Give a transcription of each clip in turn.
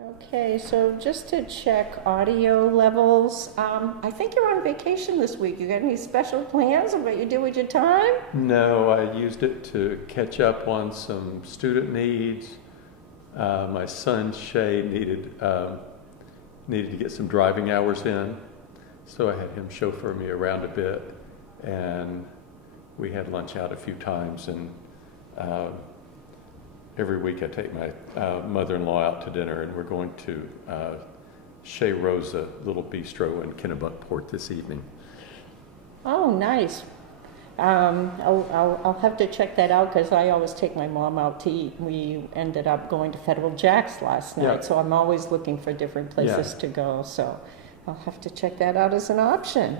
Okay, so just to check audio levels, I think you're on vacation this week. You got any special plans of what you do with your time? No, I used it to catch up on some student needs. My son Shay needed to get some driving hours in, so I had him chauffeur me around a bit, and we had lunch out a few times. And every week I take my mother-in-law out to dinner, and we're going to Chez Rosa little bistro in Kennebunk Port this evening. Oh, nice. I'll have to check that out because I always take my mom out to eat. We ended up going to Federal Jack's last night, so I'm always looking for different places to go. So I'll have to check that out as an option.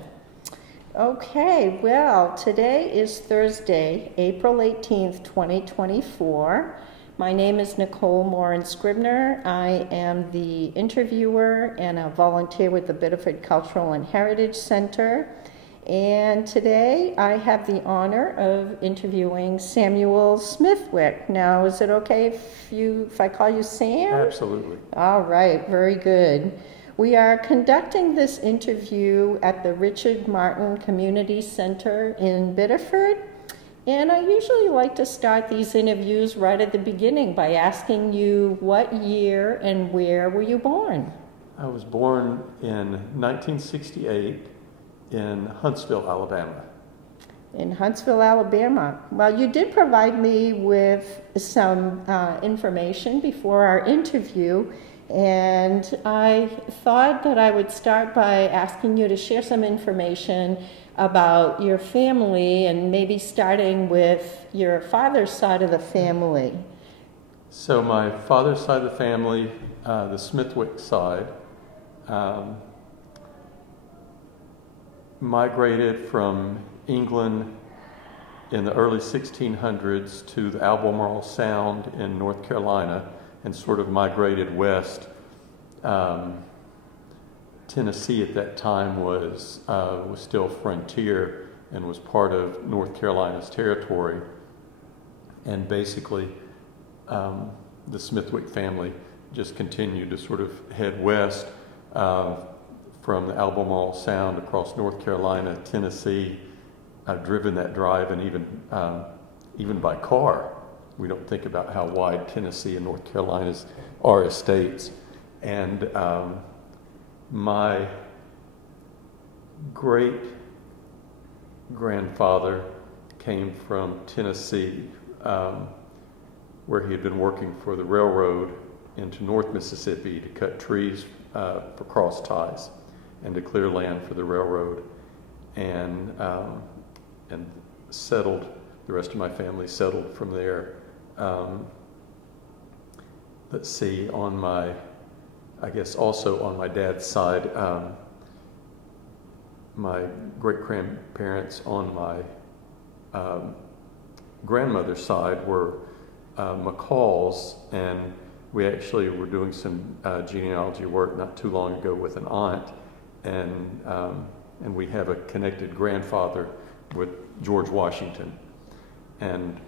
Okay, well, today is Thursday, April 18th, 2024. My name is Nicole Morin-Scribner. I am the interviewer and a volunteer with the Biddeford Cultural and Heritage Center. And today I have the honor of interviewing Samuel Smithwick. Now, is it okay if I call you Sam? Absolutely. All right, very good. We are conducting this interview at the Richard Martin Community Center in Biddeford. And I usually like to start these interviews right at the beginning by asking you what year and where were you born? I was born in 1968 in Huntsville, Alabama. In Huntsville, Alabama. Well, you did provide me with some information before our interview, and I thought that I would start by asking you to share some information about your family, and maybe starting with your father's side of the family. So my father's side of the family, the Smithwick side, migrated from England in the early 1600s to the Albemarle Sound in North Carolina, and sort of migrated west. Tennessee at that time was still frontier and was part of North Carolina's territory. And basically, the Smithwick family just continued to sort of head west from the Albemarle Sound across North Carolina, Tennessee. I've driven that drive, and even by car. We don't think about how wide Tennessee and North Carolina are as states. And my great-grandfather came from Tennessee, where he had been working for the railroad into North Mississippi to cut trees for cross ties and to clear land for the railroad, and settled. The rest of my family settled from there. Let's see, also on my dad's side, my great-grandparents on my grandmother's side were McCalls, and we actually were doing some genealogy work not too long ago with an aunt, and we have a connected grandfather with George Washington, and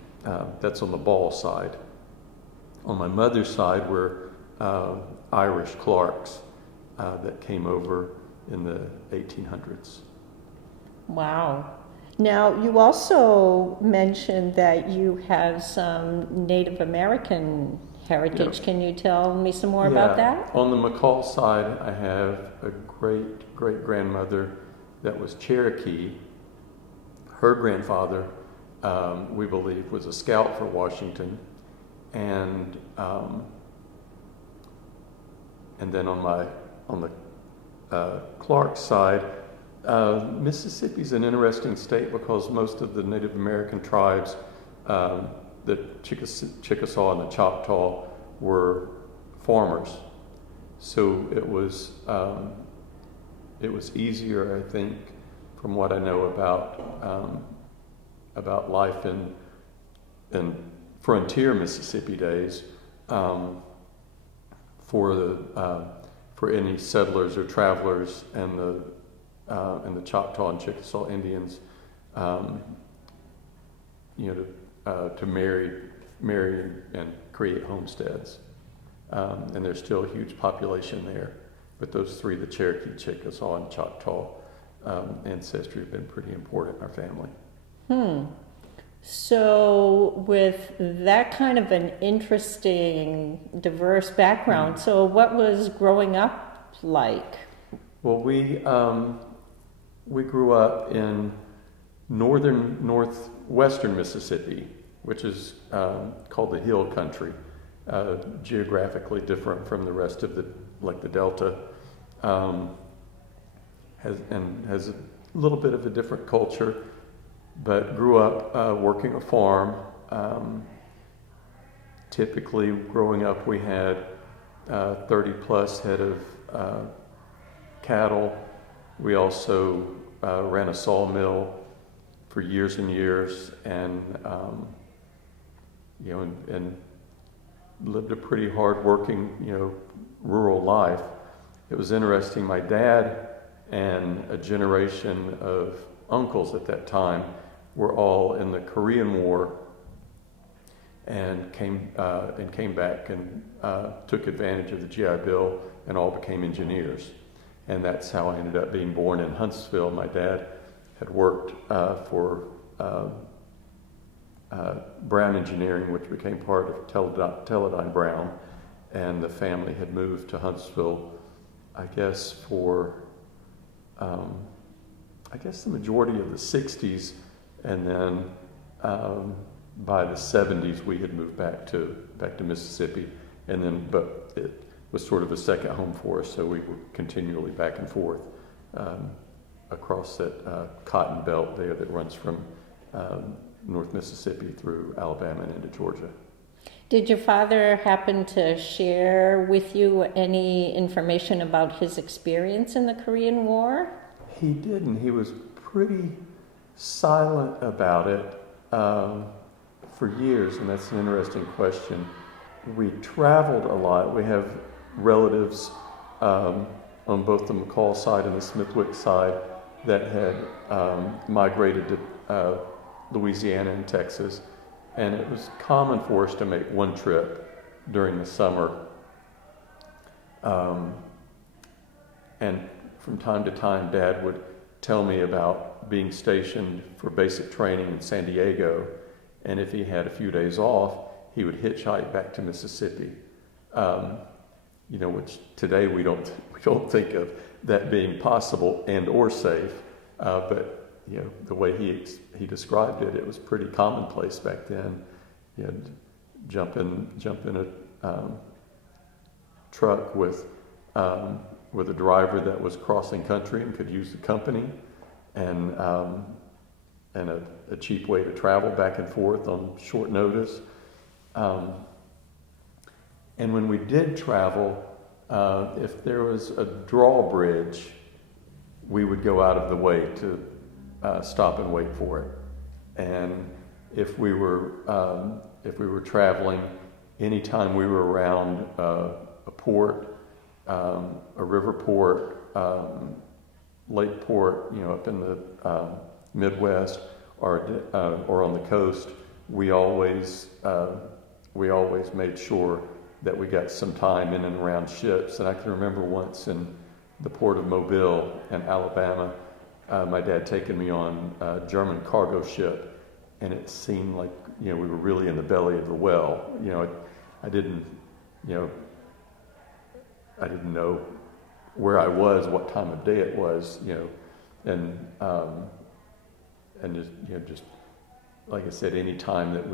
that's on the Ball side. On my mother's side were Irish Clarks that came over in the 1800s. Wow. Now, you also mentioned that you have some Native American heritage. Can you tell me some more about that? On the McCall side, I have a great-grandmother that was Cherokee. Her grandfather, we believe, was a scout for Washington, and then on the Clark side, Mississippi's an interesting state because most of the Native American tribes, the Chickasaw and the Choctaw, were farmers. So it was easier, I think, from what I know about life in frontier Mississippi days, for any settlers or travelers and the Choctaw and Chickasaw Indians, to marry and create homesteads. and there's still a huge population there. But those three, the Cherokee, Chickasaw, and Choctaw ancestry, have been pretty important in our family. So with that kind of an interesting, diverse background, so what was growing up like? Well, we grew up in northwestern Mississippi, which is called the Hill Country, geographically different from the rest of the Delta, has a little bit of a different culture, but grew up working a farm. Typically, growing up, we had 30 plus head of cattle. We also ran a sawmill for years and years, and and lived a pretty hard-working, rural life. It was interesting. My dad and a generation of uncles at that time were all in the Korean War, and came back and took advantage of the GI Bill and all became engineers. And that's how I ended up being born in Huntsville. My dad had worked for Brown Engineering, which became part of Teledyne Brown, and the family had moved to Huntsville, I guess, for the majority of the 60s, and then by the 70s we had moved back to Mississippi, but it was sort of a second home for us, so we were continually back and forth across that cotton belt there that runs from North Mississippi through Alabama and into Georgia. Did your father happen to share with you any information about his experience in the Korean War? He didn't. He was pretty silent about it for years, and that's an interesting question. We traveled a lot. We have relatives on both the McCall side and the Smithwick side that had migrated to Louisiana and Texas, and it was common for us to make one trip during the summer. And from time to time, Dad would tell me about being stationed for basic training in San Diego, and if he had a few days off, he would hitchhike back to Mississippi. Which today we don't think of that being possible and or safe, but the way he described it, it was pretty commonplace back then. You'd jump in a truck with a driver that was crossing country and could use the company, and a cheap way to travel back and forth on short notice. And when we did travel, if there was a drawbridge, we would go out of the way to stop and wait for it. And if we were traveling, anytime we were around a port, a river port, lake port, up in the Midwest or on the coast, we always made sure that we got some time in and around ships. And I can remember once in the port of Mobile in Alabama, my dad taking me on a German cargo ship, and it seemed like we were really in the belly of the whale. I didn't know where I was, what time of day it was, and just like I said, any time that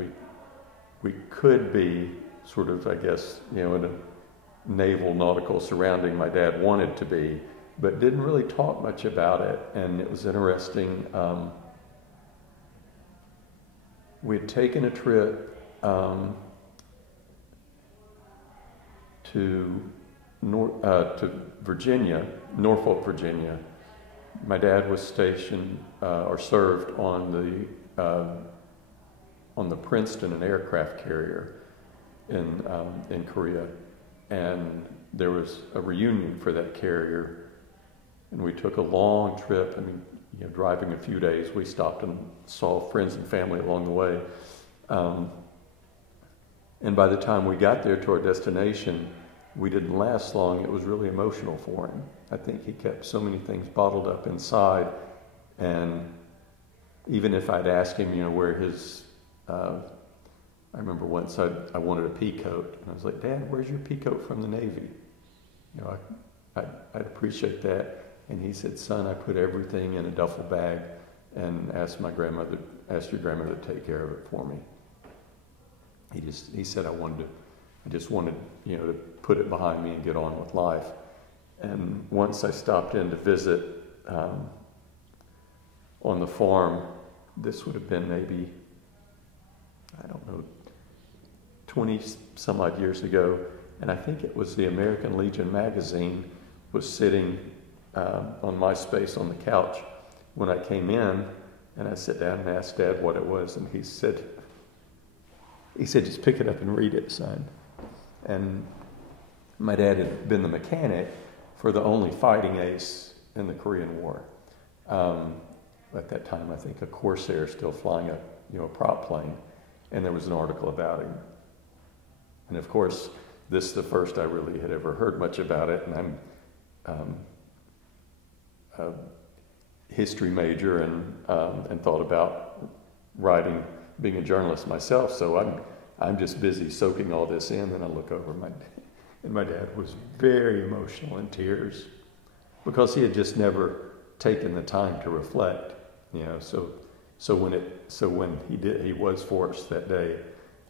we could be sort of, I guess, in a naval nautical surrounding my dad wanted to be, but didn't really talk much about it. And it was interesting. We had taken a trip to Virginia, Norfolk, Virginia. My dad was stationed or served on the Princeton, an aircraft carrier in Korea, and there was a reunion for that carrier, and we took a long trip. Driving a few days, we stopped and saw friends and family along the way. And by the time we got there to our destination, we didn't last long, it was really emotional for him. I think he kept so many things bottled up inside, and even if I'd ask him, where his, I remember once I wanted a pea coat, and I was like, Dad, where's your pea coat from the Navy? I'd appreciate that. And he said, son, I put everything in a duffel bag and asked your grandmother to take care of it for me. He said, I just wanted, to put it behind me and get on with life. And once I stopped in to visit on the farm, this would have been maybe, I don't know, 20 some odd years ago, and I think it was the American Legion magazine was sitting on my space on the couch when I came in, and I sat down and asked Dad what it was, and he said, just pick it up and read it, son. And my dad had been the mechanic for the only fighting ace in the Korean War. At that time, I think a Corsair still flying a prop plane, and there was an article about him. And of course, this is the first I really had ever heard much about it, and I'm a history major and thought about writing, being a journalist myself. So I'm just busy soaking all this in, and I look over and my dad was very emotional in tears because he had just never taken the time to reflect, So when he was forced that day,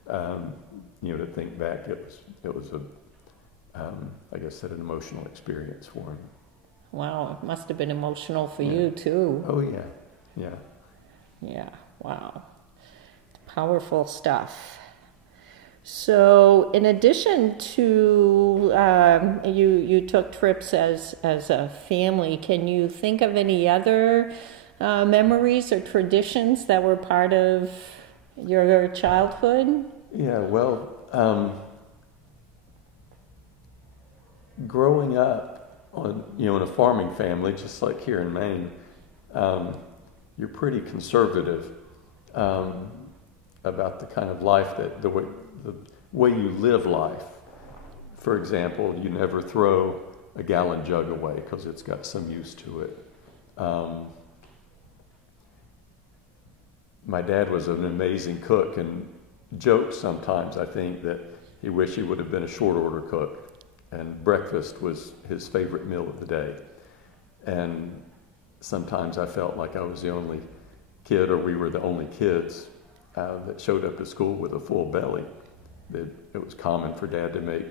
to think back, it was I guess an emotional experience for him. Wow, it must have been emotional for you too. Oh yeah. Yeah, wow. Powerful stuff. So in addition to, you took trips as a family, can you think of any other memories or traditions that were part of your childhood? Yeah, well, growing up in a farming family, just like here in Maine, you're pretty conservative about the kind of life the way you live life. For example, you never throw a gallon jug away because it's got some use to it. My dad was an amazing cook and joked sometimes, I think, that he wished he would have been a short order cook, and breakfast was his favorite meal of the day. And sometimes I felt like I was the only kid, or we were the only kids that showed up to school with a full belly. It was common for Dad to make,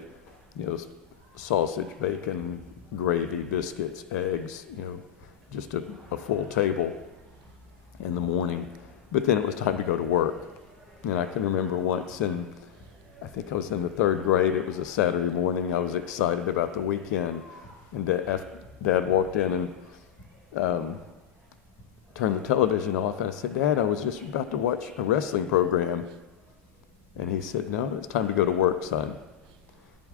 sausage, bacon, gravy, biscuits, eggs, just a full table in the morning. But then it was time to go to work. And I can remember once I think I was in the 3rd grade, it was a Saturday morning, I was excited about the weekend, and Dad walked in and turned the television off, and I said, Dad, I was just about to watch a wrestling program. And he said, no, it's time to go to work, son.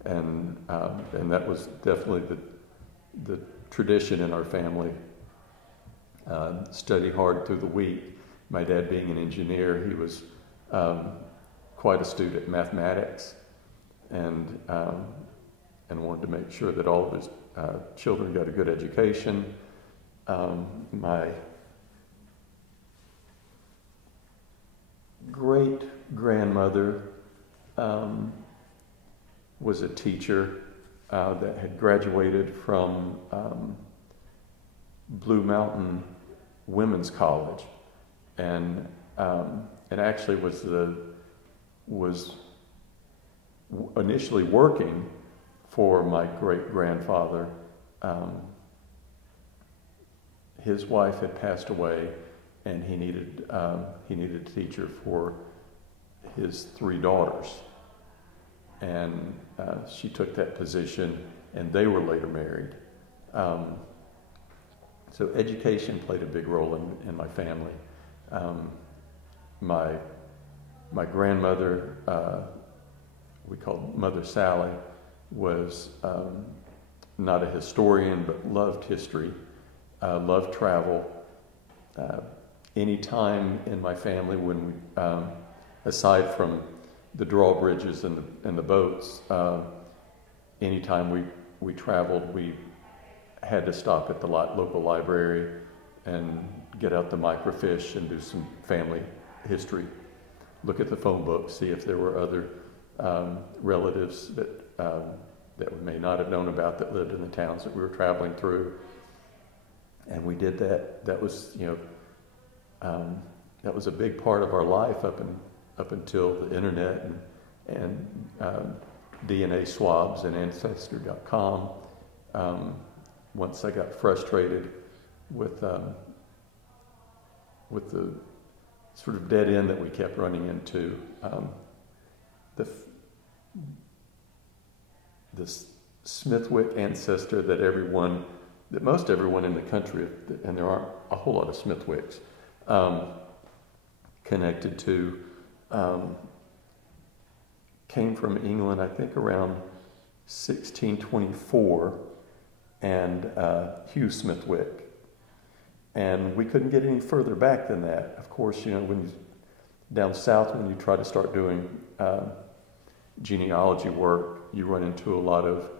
And that was definitely the tradition in our family. Study hard through the week. My dad being an engineer, he was quite astute at mathematics, and wanted to make sure that all of his children got a good education. My great-grandmother was a teacher that had graduated from Blue Mountain Women's College, and actually was initially working for my great-grandfather. His wife had passed away, and he needed a teacher for his 3 daughters. And she took that position, and they were later married. So education played a big role in my family. My grandmother, we called Mother Sally, was not a historian, but loved history, loved travel. Any time in my family when we, aside from the drawbridges and the boats, anytime we traveled, we had to stop at the local library and get out the microfiche and do some family history. Look at the phone book, see if there were other relatives that we may not have known about that lived in the towns that we were traveling through. And we did that. That was, that was a big part of our life up until the internet and DNA swabs and Ancestry.com. Once I got frustrated with the sort of dead end that we kept running into, this Smithwick ancestor that most everyone in the country, and there aren't a whole lot of Smithwicks, connected to, came from England, I think around 1624, and Hugh Smithwick. And we couldn't get any further back than that. Of course, when down south, when you try to start doing genealogy work, you run into a lot of,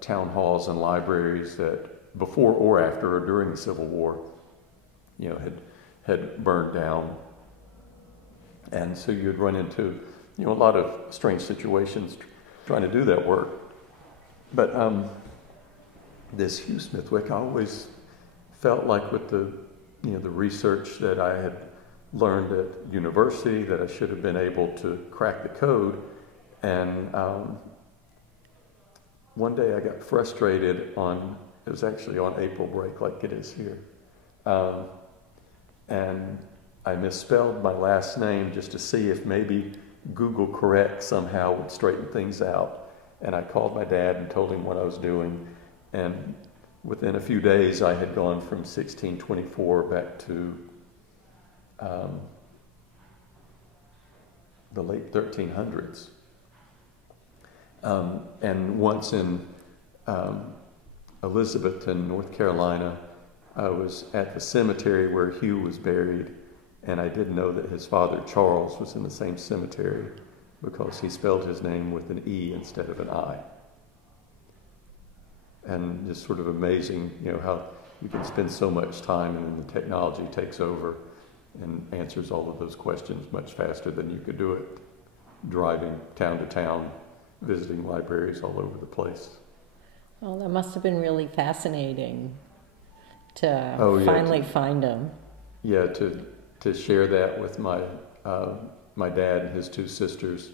town halls and libraries that before or after or during the Civil War, had burned down. And so you'd run into, a lot of strange situations trying to do that work. But this Hugh Smithwick, I always felt like with the research that I had learned at university, that I should have been able to crack the code. And one day I got frustrated it was actually on April break like it is here. And I misspelled my last name just to see if maybe Google Correct somehow would straighten things out. And I called my dad and told him what I was doing. And within a few days, I had gone from 1624 back to the late 1300s. And once in Elizabethton, North Carolina, I was at the cemetery where Hugh was buried, and I didn't know that his father, Charles, was in the same cemetery because he spelled his name with an E instead of an I. And just sort of amazing, how you can spend so much time and then the technology takes over and answers all of those questions much faster than you could do it driving town to town, visiting libraries all over the place. Well, that must have been really fascinating to finally find him. Yeah, to share that with my dad and his two sisters,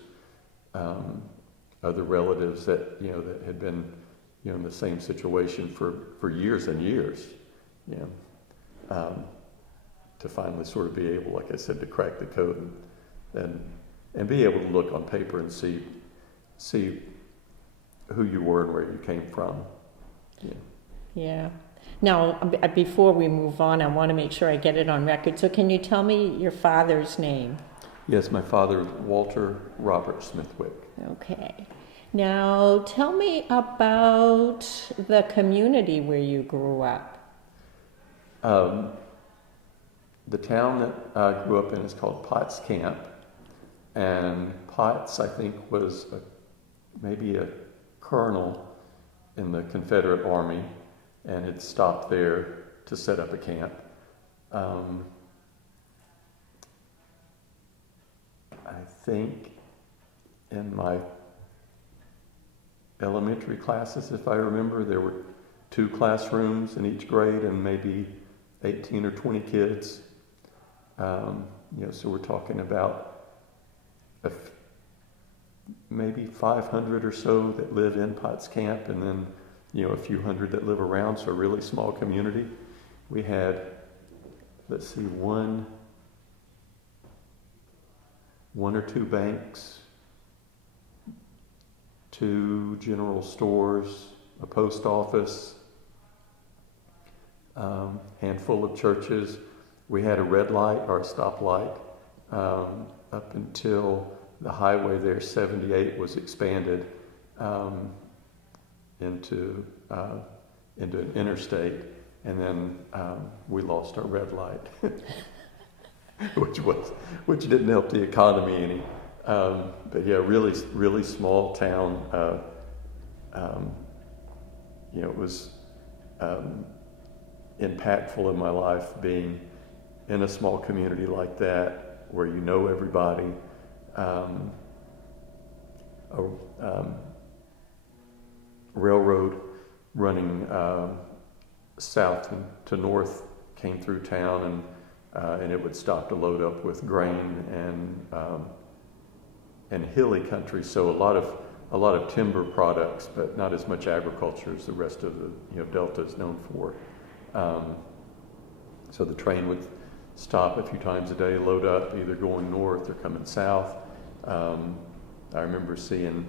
other relatives that that had been in the same situation for years and years, to finally sort of be able, like I said, to crack the code and be able to look on paper and see who you were and where you came from. Yeah. Now, before we move on, I want to make sure I get it on record. So can you tell me your father's name? Yes, my father is Walter Robert Smithwick. Okay. Now, tell me about the community where you grew up. The town that I grew up in is called Potts Camp. And Potts, I think, was maybe a colonel in the Confederate Army and had stopped there to set up a camp. I think in my elementary classes, if I remember, there were 2 classrooms in each grade and maybe 18 or 20 kids. So we're talking about maybe 500 or so that live in Potts Camp, and then a few hundred that live around, so a really small community. We had, one or two banks, 2 general stores, a post office, handful of churches. We had a red light or a stoplight up until the highway there, 78, was expanded into an interstate, and then we lost our red light, which didn't help the economy any. But yeah, really small town. It was impactful in my life being in a small community like that, where you know everybody. Railroad running south to north came through town, and it would stop to load up with grain and hilly country, so a lot of timber products, but not as much agriculture as the rest of the Delta is known for. So the train would stop a few times a day, load up, either going north or coming south. I remember seeing,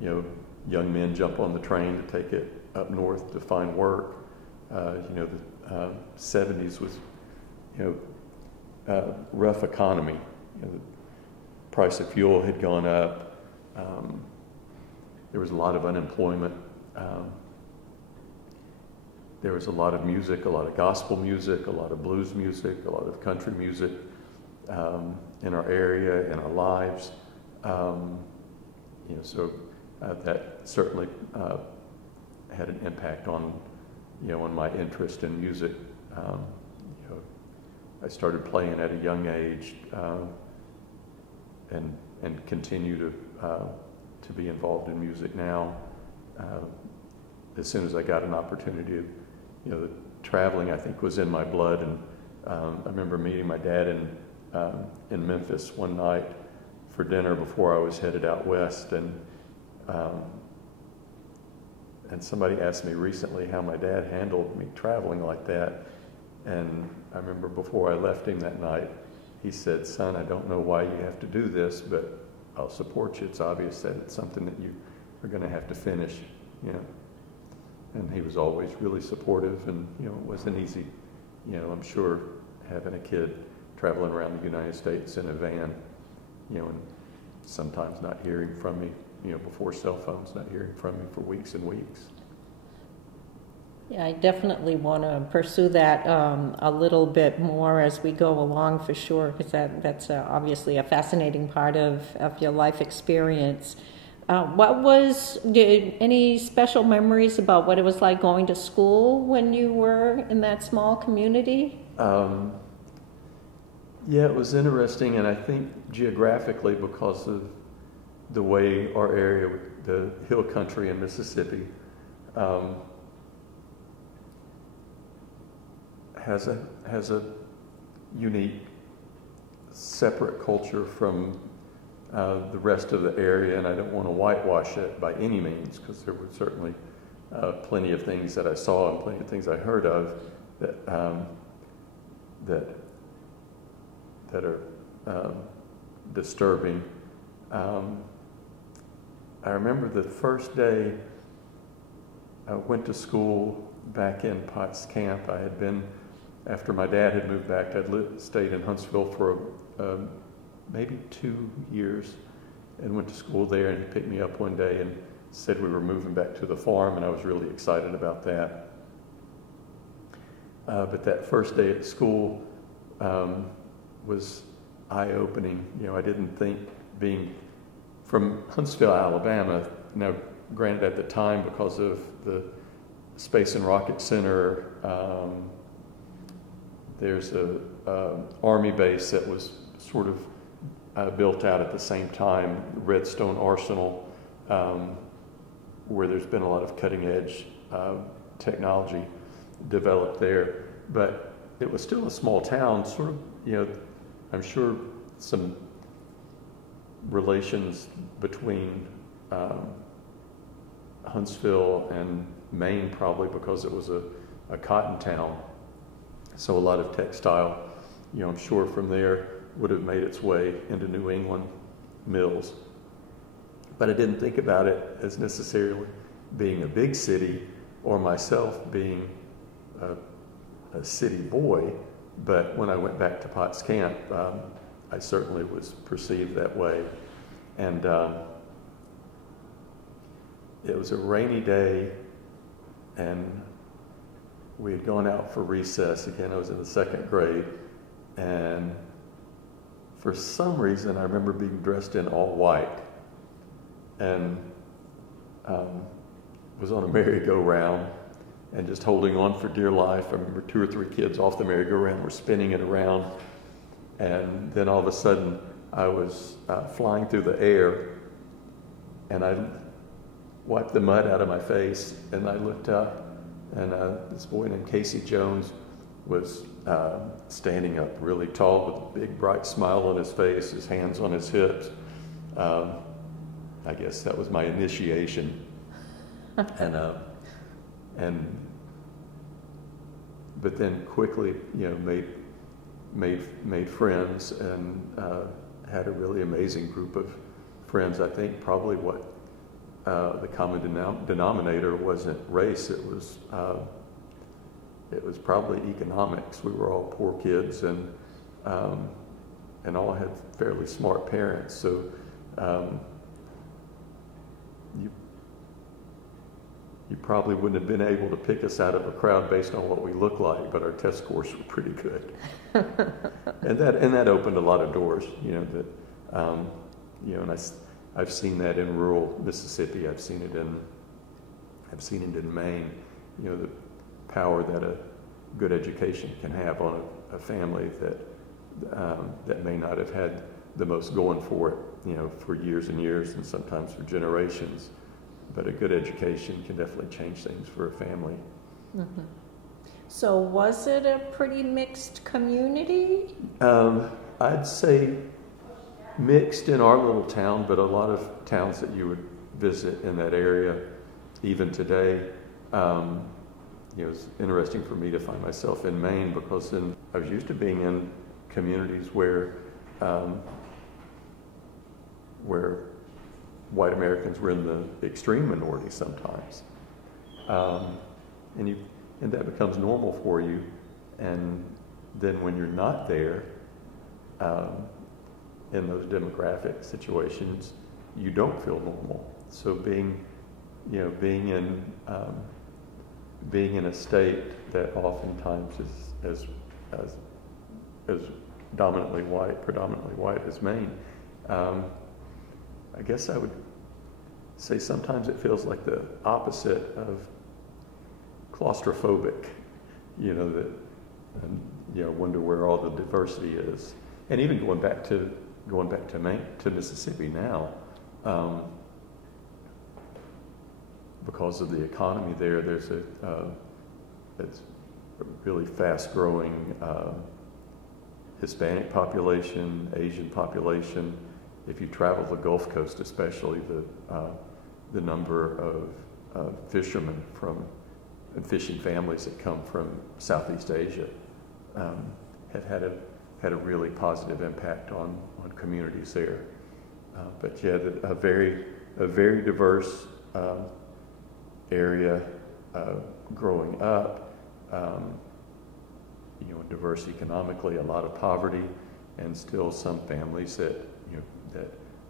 young men jump on the train to take it up north to find work. The 70s was, rough economy. The price of fuel had gone up. There was a lot of unemployment. There was a lot of music, a lot of gospel music, a lot of blues music, a lot of country music in our area, in our lives. So that certainly had an impact on, on my interest in music. I started playing at a young age, and continue to be involved in music now. As soon as I got an opportunity, traveling I think was in my blood, and I remember meeting my dad in Memphis one night for dinner before I was headed out west, and somebody asked me recently how my dad handled me traveling like that, and I remember before I left him that night, he said, "Son, I don't know why you have to do this, but I'll support you. It's obvious that it's something that you are going to have to finish," And he was always really supportive, and it wasn't easy, I'm sure, having a kid traveling around the United States in a van, and sometimes not hearing from me, before cell phones, not hearing from me for weeks and weeks. Yeah, I definitely want to pursue that a little bit more as we go along, for sure, because that's obviously a fascinating part of your life experience. Any special memories about what it was like going to school when you were in that small community? Yeah, it was interesting, and I think geographically, because of the way our area, the hill country in Mississippi, has a unique, separate culture from the rest of the area, and I don't want to whitewash it by any means, because there were certainly plenty of things that I saw and plenty of things I heard of that are disturbing. I remember the first day I went to school back in Potts Camp. I had been, after my dad had moved back, I'd stayed in Huntsville for maybe 2 years and went to school there, and he picked me up one day and said we were moving back to the farm, and I was really excited about that. But that first day at school was eye-opening. I didn't think, being from Huntsville, Alabama, now granted at the time because of the Space and Rocket Center, there's a Army base that was sort of built out at the same time, Redstone Arsenal, where there's been a lot of cutting-edge technology developed there. But it was still a small town, sort of, I'm sure some relations between Huntsville and Maine, probably because it was a cotton town. So a lot of textile, I'm sure from there would have made its way into New England mills. But I didn't think about it as necessarily being a big city or myself being a city boy. But when I went back to Potts Camp, I certainly was perceived that way. And it was a rainy day, and we had gone out for recess. Again, I was in the second grade, and for some reason, I remember being dressed in all white and was on a merry-go-round and just holding on for dear life. I remember 2 or 3 kids off the merry-go-round were spinning it around, and then all of a sudden I was flying through the air, and I wiped the mud out of my face, and I looked up, and this boy named Casey Jones was standing up really tall with a big bright smile on his face, his hands on his hips. I guess that was my initiation. But then quickly, made friends and had a really amazing group of friends. I think probably what the common denominator wasn't race. It was probably economics. We were all poor kids and all had fairly smart parents. So you probably wouldn't have been able to pick us out of a crowd based on what we looked like, but our test scores were pretty good. and that opened a lot of doors, and I've seen that in rural Mississippi. I've seen it in Maine. The power that a good education can have on a family that may not have had the most going for it, for years and years, and sometimes for generations. But a good education can definitely change things for a family. Mm-hmm. So was it a pretty mixed community? I'd say mixed in our little town, but a lot of towns that you would visit in that area, even today, it's interesting for me to find myself in Maine because I was used to being in communities where white Americans were in the extreme minority sometimes, and that becomes normal for you. And then when you're not there, in those demographic situations, you don't feel normal. So being in a state that oftentimes is as predominantly white as Maine, I guess I would say sometimes it feels like the opposite of claustrophobic, wonder where all the diversity is. And even going back to Maine, to Mississippi now, because of the economy there, there's it's a really fast-growing Hispanic population, Asian population. If you travel the Gulf Coast, especially, the number of fishermen and fishing families that come from Southeast Asia have had a really positive impact on communities there. But yeah, a very diverse area growing up. Diverse economically, a lot of poverty, and still some families that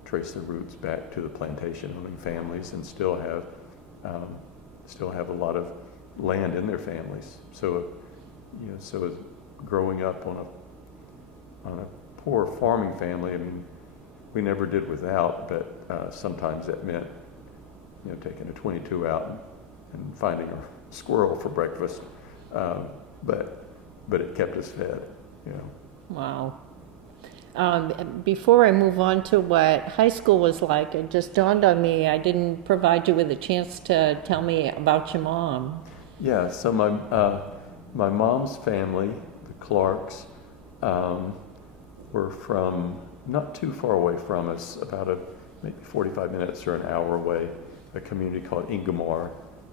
trace their roots back to the plantation-owning families and still have a lot of land in their families. So, so growing up on a poor farming family, I mean, we never did without, but sometimes that meant taking a 22 out and finding a squirrel for breakfast, but it kept us fed. Wow. Before I move on to what high school was like, it just dawned on me I didn't provide you with a chance to tell me about your mom. Yeah, so my mom's family, the Clarks, were from not too far away from us, about maybe 45 minutes or an hour away, a community called Ingomar.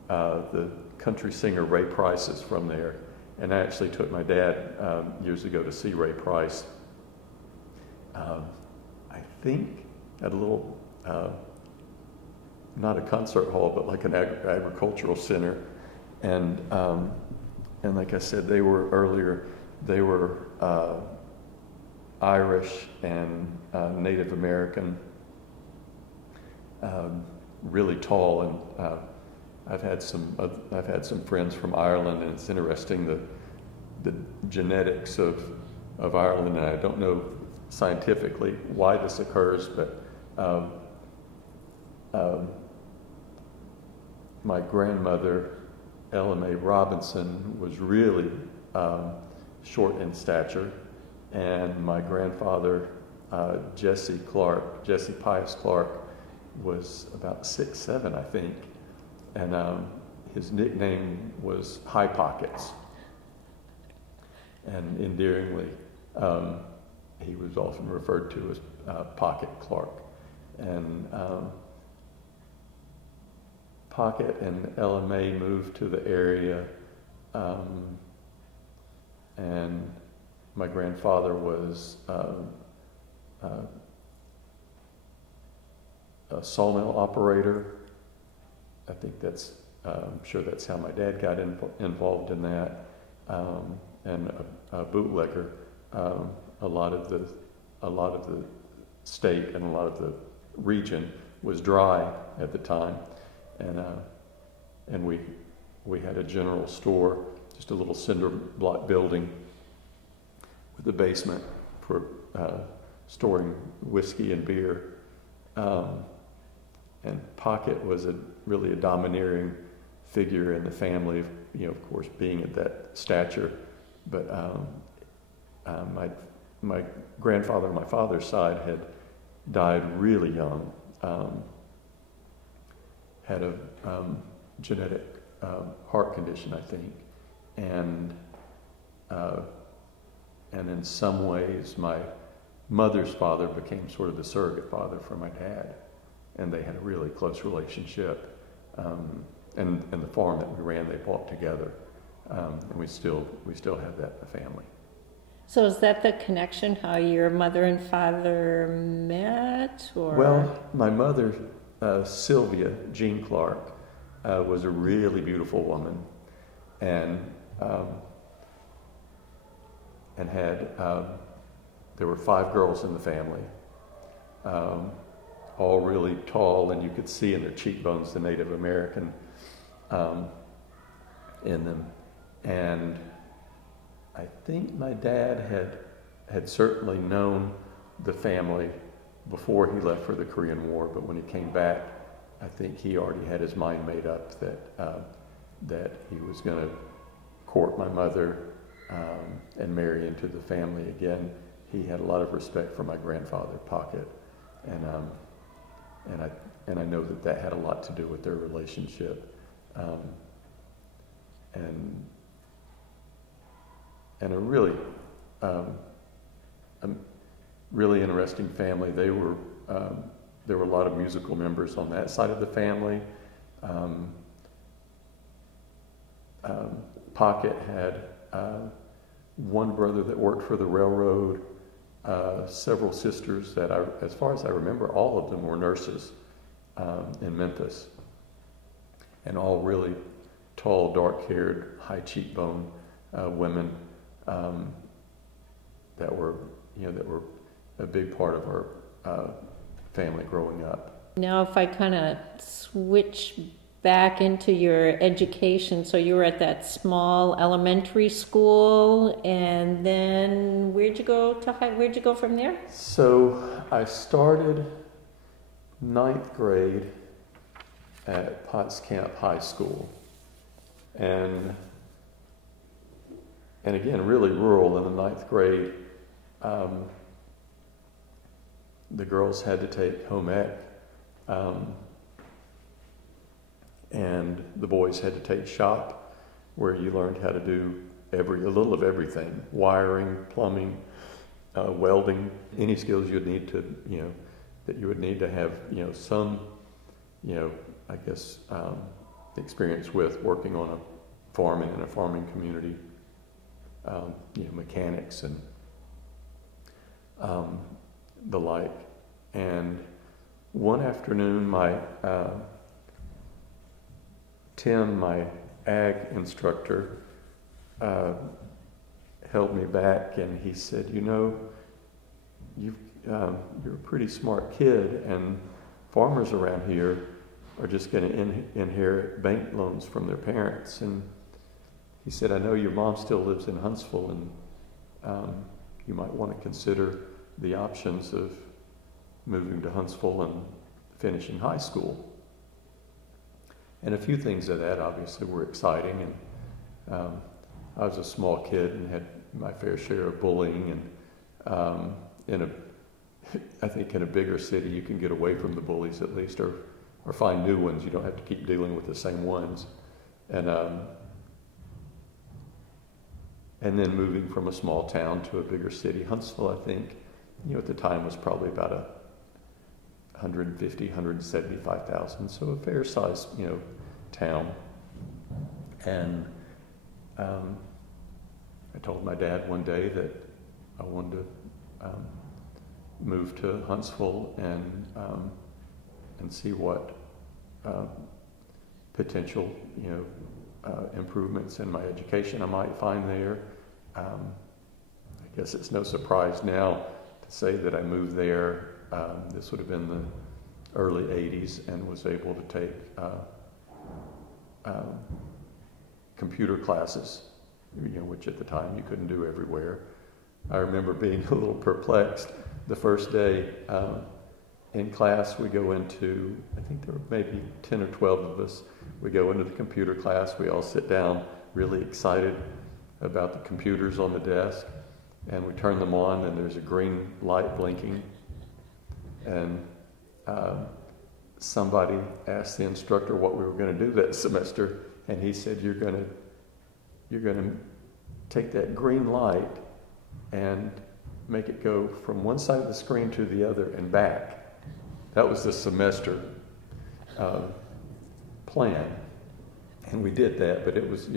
The country singer Ray Price is from there, and I actually took my dad years ago to see Ray Price. I think at a little, not a concert hall, but like an agricultural center. And like I said, they were Irish and Native American, really tall. And I've had some friends from Ireland, and it's interesting the genetics of Ireland. And I don't know scientifically why this occurs, but my grandmother, Ella Mae Robinson, was really short in stature, and my grandfather, Jesse Pius Clark, was about 6'7", I think, and his nickname was High Pockets, and endearingly, he was often referred to as Pocket Clark. And Pocket and Ella Mae moved to the area, and my grandfather was a sawmill operator. I think that's, I'm sure that's how my dad got involved in that, and a bootlegger. A lot of the state and a lot of the region was dry at the time, and we had a general store, just a little cinder block building with a basement for storing whiskey and beer. And Pocket was really a domineering figure in the family, of course, being at that stature. But my grandfather on my father's side had died really young, had a genetic heart condition, I think, and in some ways my mother's father became sort of the surrogate father for my dad, and they had a really close relationship. And the farm that we ran, they bought together, and we still have that in the family. So is that the connection, how your mother and father met? Or? Well, my mother, Sylvia Jean Clark, was a really beautiful woman, and had there were 5 girls in the family, all really tall, and you could see in their cheekbones the Native American in them. And I think my dad had certainly known the family before he left for the Korean War, but when he came back, I think he already had his mind made up that he was going to court my mother and marry into the family again. He had a lot of respect for my grandfather, Pocket, and I know that had a lot to do with their relationship, and a really interesting family. There were a lot of musical members on that side of the family. Pocket had one brother that worked for the railroad, several sisters that, as far as I remember, all of them were nurses in Memphis, and all really tall, dark-haired, high cheekbone women that were a big part of our family growing up. Now, if I kind of switch back into your education, so you were at that small elementary school, and then where'd you go from there? So I started 9th grade at Potts Camp High School, and again, really rural. In the 9th grade, the girls had to take home ec, and the boys had to take shop, where you learned how to do a little of everything: wiring, plumbing, welding, any skills you'd need to, that you would need to have, some, I guess, experience with working on a farming in a farming community, mechanics and the like. And one afternoon, Tim, my ag instructor, held me back, and he said, you're a pretty smart kid, and farmers around here are just going to inherit bank loans from their parents. And he said, I know your mom still lives in Huntsville, and you might want to consider the options of moving to Huntsville and finishing high school. And a few things of that obviously were exciting, and I was a small kid and had my fair share of bullying, and I think in a bigger city you can get away from the bullies at least, or find new ones. You don't have to keep dealing with the same ones. And then moving from a small town to a bigger city, Huntsville, I think, at the time was probably about 150, 175,000, so a fair size, town. And I told my dad one day that I wanted to move to Huntsville and see what potential, improvements in my education I might find there. I guess it's no surprise now to say that I moved there. This would have been the early 80s, and was able to take computer classes, which at the time you couldn't do everywhere. I remember being a little perplexed the first day in class. We go into, I think there were maybe 10 or 12 of us. We go into the computer class. We all sit down really excited about the computers on the desk, and we turn them on, and there's a green light blinking, and somebody asked the instructor what we were going to do that semester, and he said, you're going to take that green light and make it go from one side of the screen to the other and back. That was the semester plan, and we did that. But it was,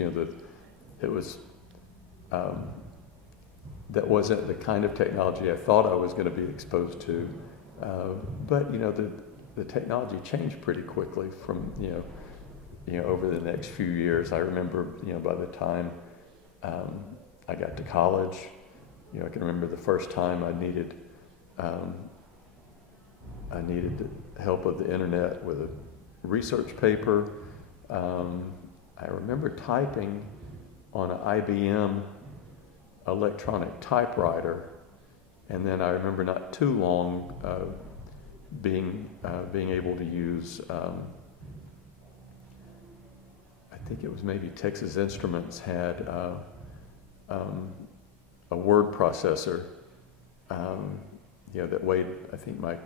that wasn't the kind of technology I thought I was going to be exposed to. But the technology changed pretty quickly from over the next few years. I remember by the time I got to college, I can remember the first time I needed the help of the internet with a research paper. I remember typing on an IBM electronic typewriter, and then I remember not too long being able to use. I think it was maybe Texas Instruments had a word processor that weighed, I think my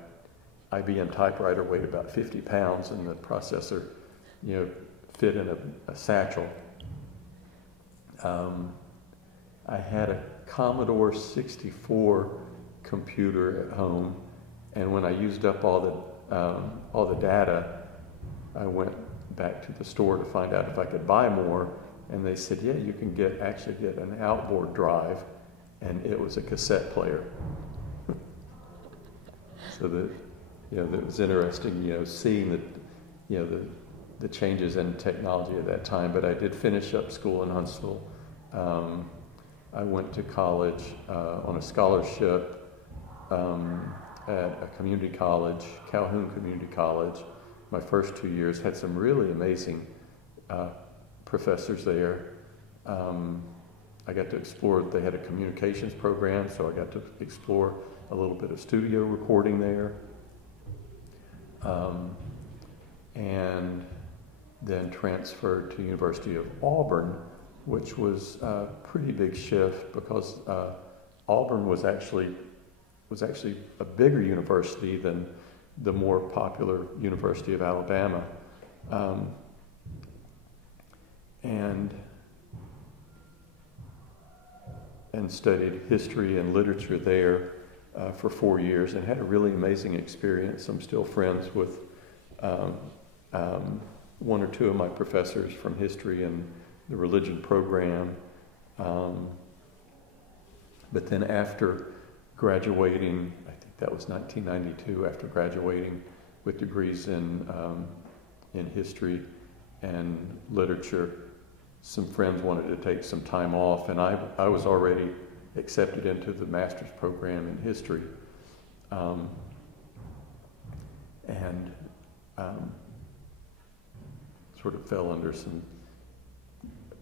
IBM typewriter weighed about 50 pounds, and the processor fit in a satchel. I had a Commodore 64 computer at home, and when I used up all the data, I went back to the store to find out if I could buy more, and they said, yeah, you can actually get an outboard drive, and it was a cassette player. So that that was interesting, seeing the changes in technology at that time. But I did finish up school in Huntsville. I went to college on a scholarship at a community college, Calhoun Community College. My first 2 years had some really amazing professors there. I got to explore, they had a communications program, so I got to explore a little bit of studio recording there. And then transferred to University of Auburn, which was a pretty big shift because Auburn was actually a bigger university than the more popular University of Alabama. And studied history and literature there for 4 years, and had a really amazing experience. I'm still friends with one or two of my professors from history and the religion program. But then after graduating, I think that was 1992, after graduating with degrees in history and literature, some friends wanted to take some time off, and I was already accepted into the master's program in history. And sort of fell under some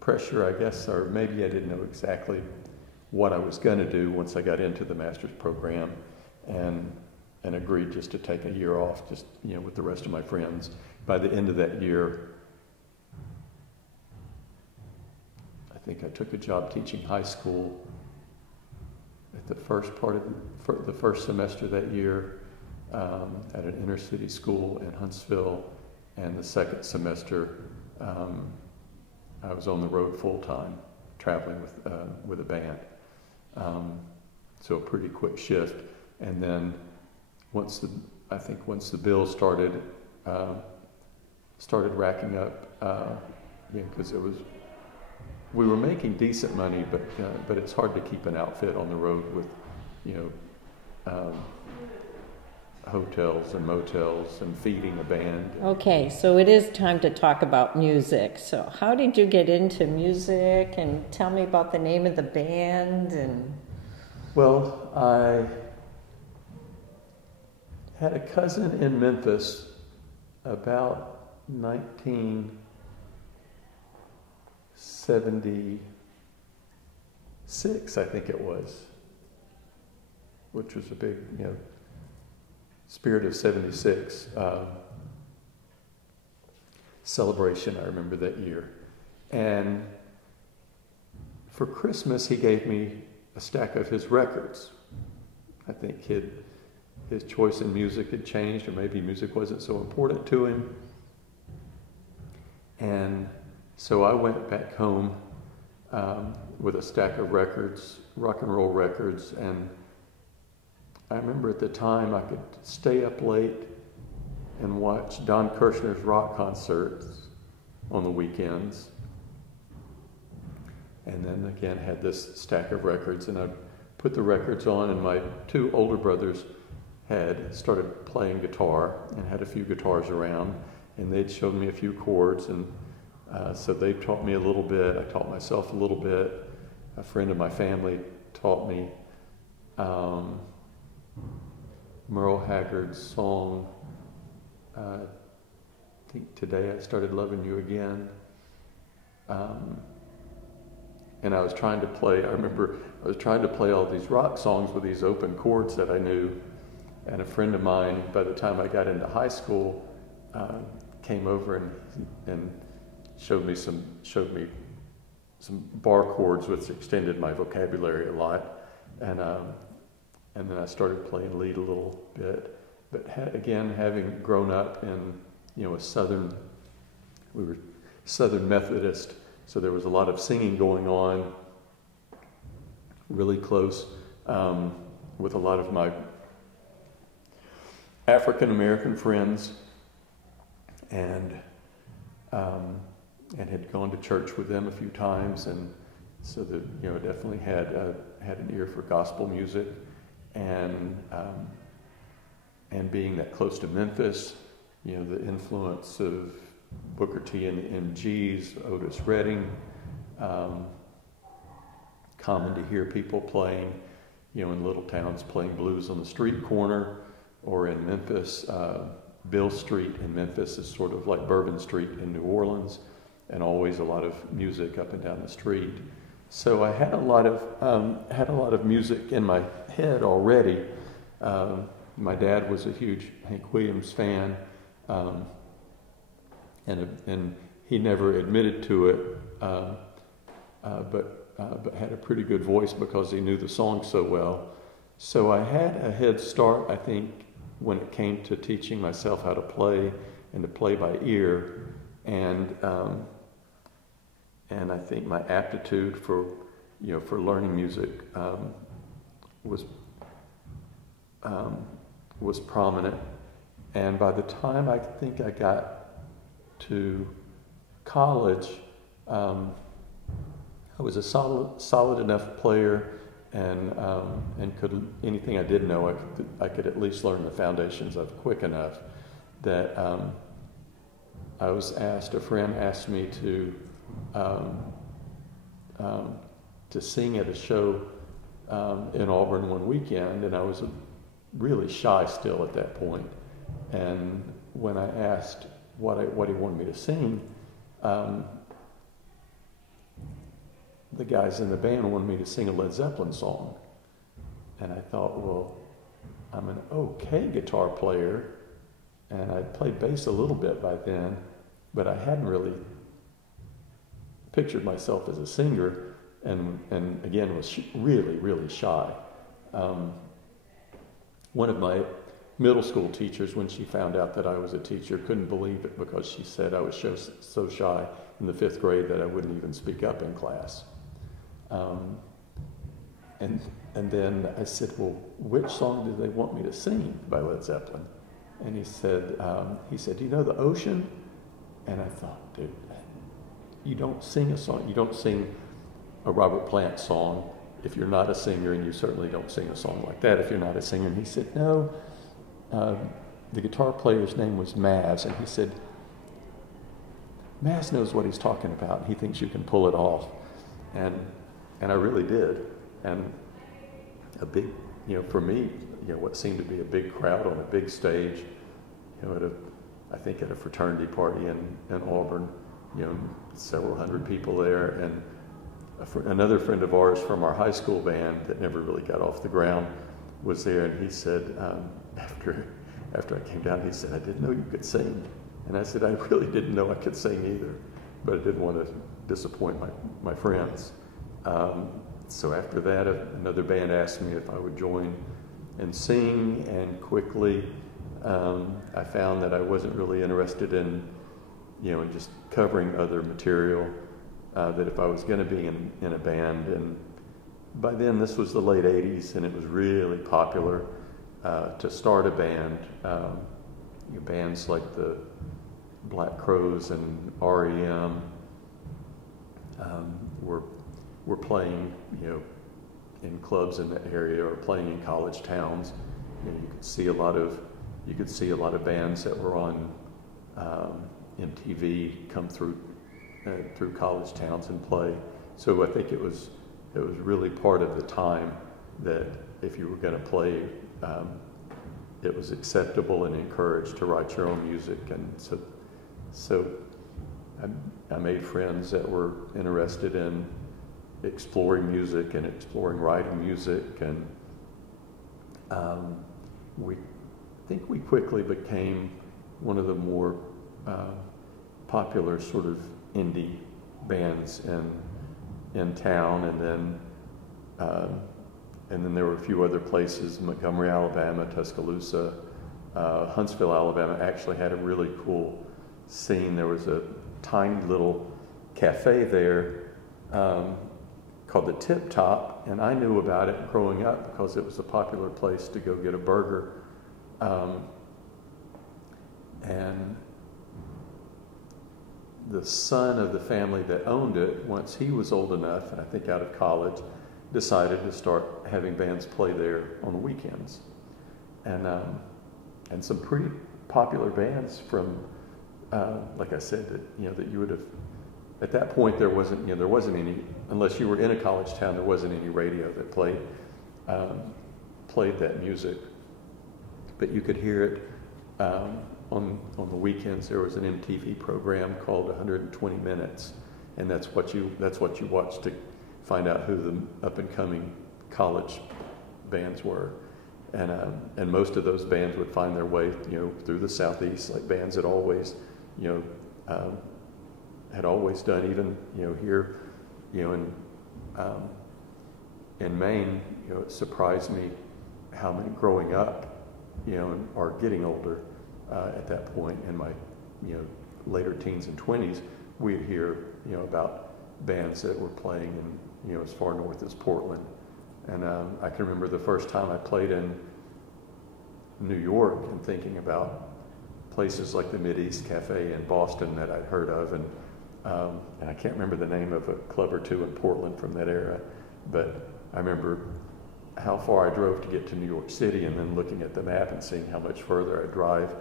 pressure, I guess, or maybe I didn't know exactly what I was going to do once I got into the master's program. and agreed just to take a year off, just, you know, with the rest of my friends. By the end of that year, I think I took a job teaching high school at the first part of the first semester that year at an inner city school in Huntsville, and the second semester I was on the road full time, traveling with a band. So a pretty quick shift, and then once the bill started racking up, because we were making decent money, but it's hard to keep an outfit on the road with, you know, hotels and motels and feeding a band. Okay, so it is time to talk about music. So how did you get into music, and tell me about the name of the band? And well, I had a cousin in Memphis about 1976, I think it was, which was a big, you know, Spirit of 76 celebration. I remember that year. And for Christmas, he gave me a stack of his records. I think his choice in music had changed, or maybe music wasn't so important to him. And so I went back home with a stack of records, rock and roll records, and I remember at the time I could stay up late and watch Don Kirshner's rock concerts on the weekends. And then again had this stack of records, and I'd put the records on, and my two older brothers had started playing guitar and had a few guitars around, and they'd showed me a few chords, and so they taught me a little bit. I taught myself a little bit. A friend of my family taught me Merle Haggard's song, I think Today I Started Loving You Again. And I was trying to play, I remember I was trying to play all these rock songs with these open chords that I knew. And a friend of mine, by the time I got into high school, came over and showed me some bar chords, which extended my vocabulary a lot. And then I started playing lead a little bit. But again, having grown up in, you know, we were Southern Methodist, so there was a lot of singing going on, really close with a lot of my African American friends, and had gone to church with them a few times, and so that, you know, definitely had an ear for gospel music. And being that close to Memphis, you know, the influence of Booker T and the MGs, Otis Redding, common to hear people playing, you know, in little towns, playing blues on the street corner, or in Memphis, Bill Street in Memphis is sort of like Bourbon Street in New Orleans, and always a lot of music up and down the street. So I had a lot of music in my head already. My dad was a huge Hank Williams fan, and he never admitted to it, but had a pretty good voice because he knew the song so well. So I had a head start, I think, when it came to teaching myself how to play and to play by ear, and I think my aptitude for learning music was prominent. And by the time I think I got to college, I was a solid enough player, and could, anything I did know, I could at least learn the foundations of quick enough that a friend asked me to sing at a show in Auburn one weekend, and I was really shy still at that point. And when I asked what he wanted me to sing, the guys in the band wanted me to sing a Led Zeppelin song. And I thought, well, I'm an okay guitar player, and I played bass a little bit by then, but I hadn't really pictured myself as a singer, and again was really, really shy. One of my middle school teachers, when she found out that I was a teacher, couldn't believe it, because she said I was so shy in the 5th grade that I wouldn't even speak up in class. And then I said, well, which song do they want me to sing by Led Zeppelin? And he said, do you know The Ocean? And I thought, dude, you don't sing a song, you don't sing a Robert Plant song if you're not a singer, and you certainly don't sing a song like that if you're not a singer. And he said, no, the guitar player's name was Maz, and he said, Maz knows what he's talking about, and he thinks you can pull it off. And I really did. And a big, for me, what seemed to be a big crowd on a big stage, I think at a fraternity party in Auburn, several hundred people there, and another friend of ours from our high school band that never really got off the ground was there, and he said, after I came down, he said, I didn't know you could sing. And I said, I really didn't know I could sing either, but I didn't want to disappoint my friends. So after that, another band asked me if I would join and sing, and quickly I found that I wasn't really interested in, just covering other material, that if I was going to be in a band. And by then, this was the late 80s, and it was really popular to start a band. Bands like the Black Crowes and REM were playing, in clubs in the area, or playing in college towns. You could see a lot of bands that were on MTV come through college towns and play. So I think it was really part of the time that if you were going to play, it was acceptable and encouraged to write your own music. And so I made friends that were interested in exploring music and exploring writing music, and we quickly became one of the more popular sort of indie bands in town. And then there were a few other places: Montgomery, Alabama, Tuscaloosa, Huntsville, Alabama actually had a really cool scene. There was a tiny little cafe there called the Tip Top, and I knew about it growing up because it was a popular place to go get a burger. And the son of the family that owned it, once he was old enough, and I think out of college, decided to start having bands play there on the weekends. And some pretty popular bands from, like I said, that you would have, at that point there wasn't any, unless you were in a college town, there wasn't any radio that played that music. But you could hear it on the weekends. There was an MTV program called 120 Minutes, and that's what you watched to find out who the up-and-coming college bands were. And most of those bands would find their way, through the Southeast, like bands that always, had always done. Even, here, in Maine, it surprised me how many growing up, or getting older at that point in my, later teens and 20s, we'd hear, about bands that were playing in, as far north as Portland. And I can remember the first time I played in New York and thinking about places like the Mid-East Cafe in Boston that I'd heard of, and I can't remember the name of a club or two in Portland from that era, but I remember how far I drove to get to New York City, and then looking at the map and seeing how much further I'd drive,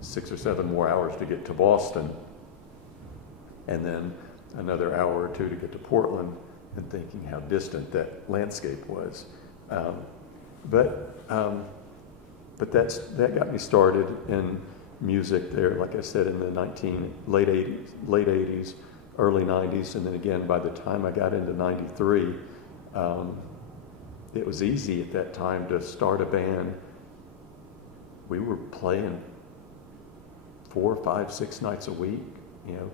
6 or 7 more hours to get to Boston, and then another hour or two to get to Portland, and thinking how distant that landscape was. But that got me started in music there, like I said, in the late 80s, early 90s, and then again by the time I got into 93, it was easy at that time to start a band. We were playing 4, 5, 6 nights a week, you know,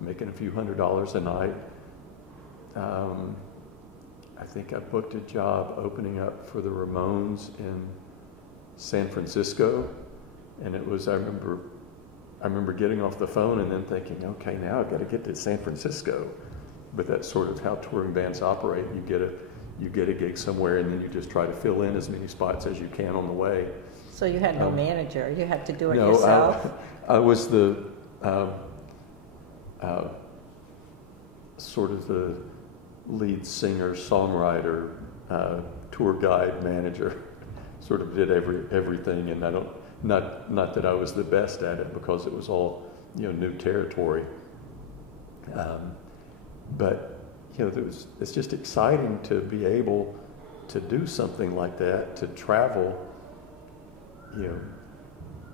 making a few $100s a night. I think I booked a job opening up for the Ramones in San Francisco, and it was, I remember getting off the phone and then thinking, okay, now I've got to get to San Francisco. But that's sort of how touring bands operate. You get a gig somewhere, and then you just try to fill in as many spots as you can on the way. So you had no manager; you had to do it no, yourself. I was the sort of the lead singer, songwriter, tour guide, manager. Sort of did everything, and not that I was the best at it, because it was all, you know, new territory. But you know, it's just exciting to be able to do something like that, to travel. You know,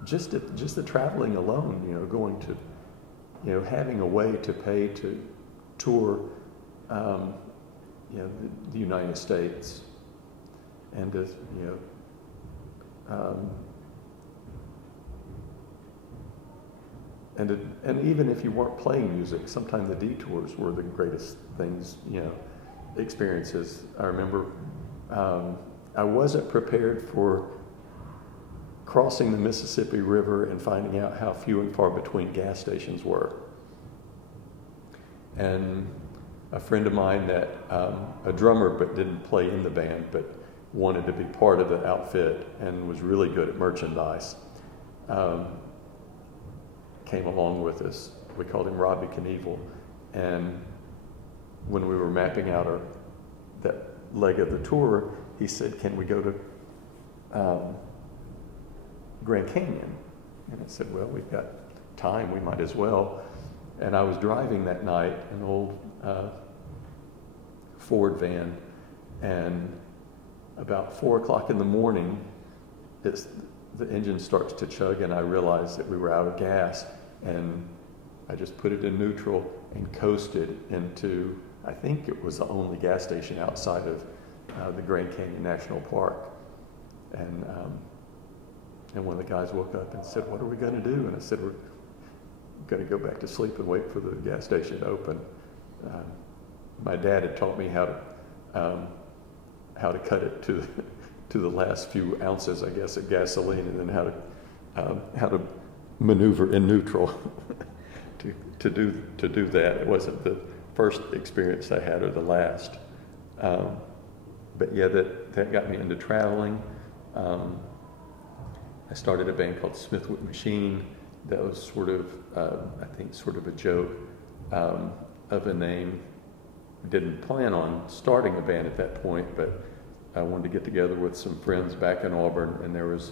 just the traveling alone. You know, going to, you know, having a way to pay to tour, you know, the United States, and to, you know. And even if you weren't playing music, sometimes the detours were the greatest things, you know, experiences. I remember I wasn't prepared for crossing the Mississippi River and finding out how few and far between gas stations were. And a friend of mine that, a drummer but didn't play in the band, but wanted to be part of the outfit and was really good at merchandise, came along with us. We called him Robbie Knievel. And when we were mapping out that leg of the tour, he said, can we go to Grand Canyon? And I said, well, we've got time, we might as well. And I was driving that night, an old Ford van, and about 4 o'clock in the morning, the engine starts to chug, and I realized that we were out of gas, and I just put it in neutral and coasted into, I think it was the only gas station outside of the Grand Canyon National Park. And one of the guys woke up and said, what are we going to do? And I said, we're going to go back to sleep and wait for the gas station to open. My dad had taught me how to cut it to the last few ounces, I guess, of gasoline, and then how to maneuver in neutral to do that. It wasn't the first experience I had or the last, but yeah, that got me into traveling. I started a band called Smithwick Machine. That was sort of, I think, sort of a joke of a name. Didn't plan on starting a band at that point, but I wanted to get together with some friends back in Auburn, and there was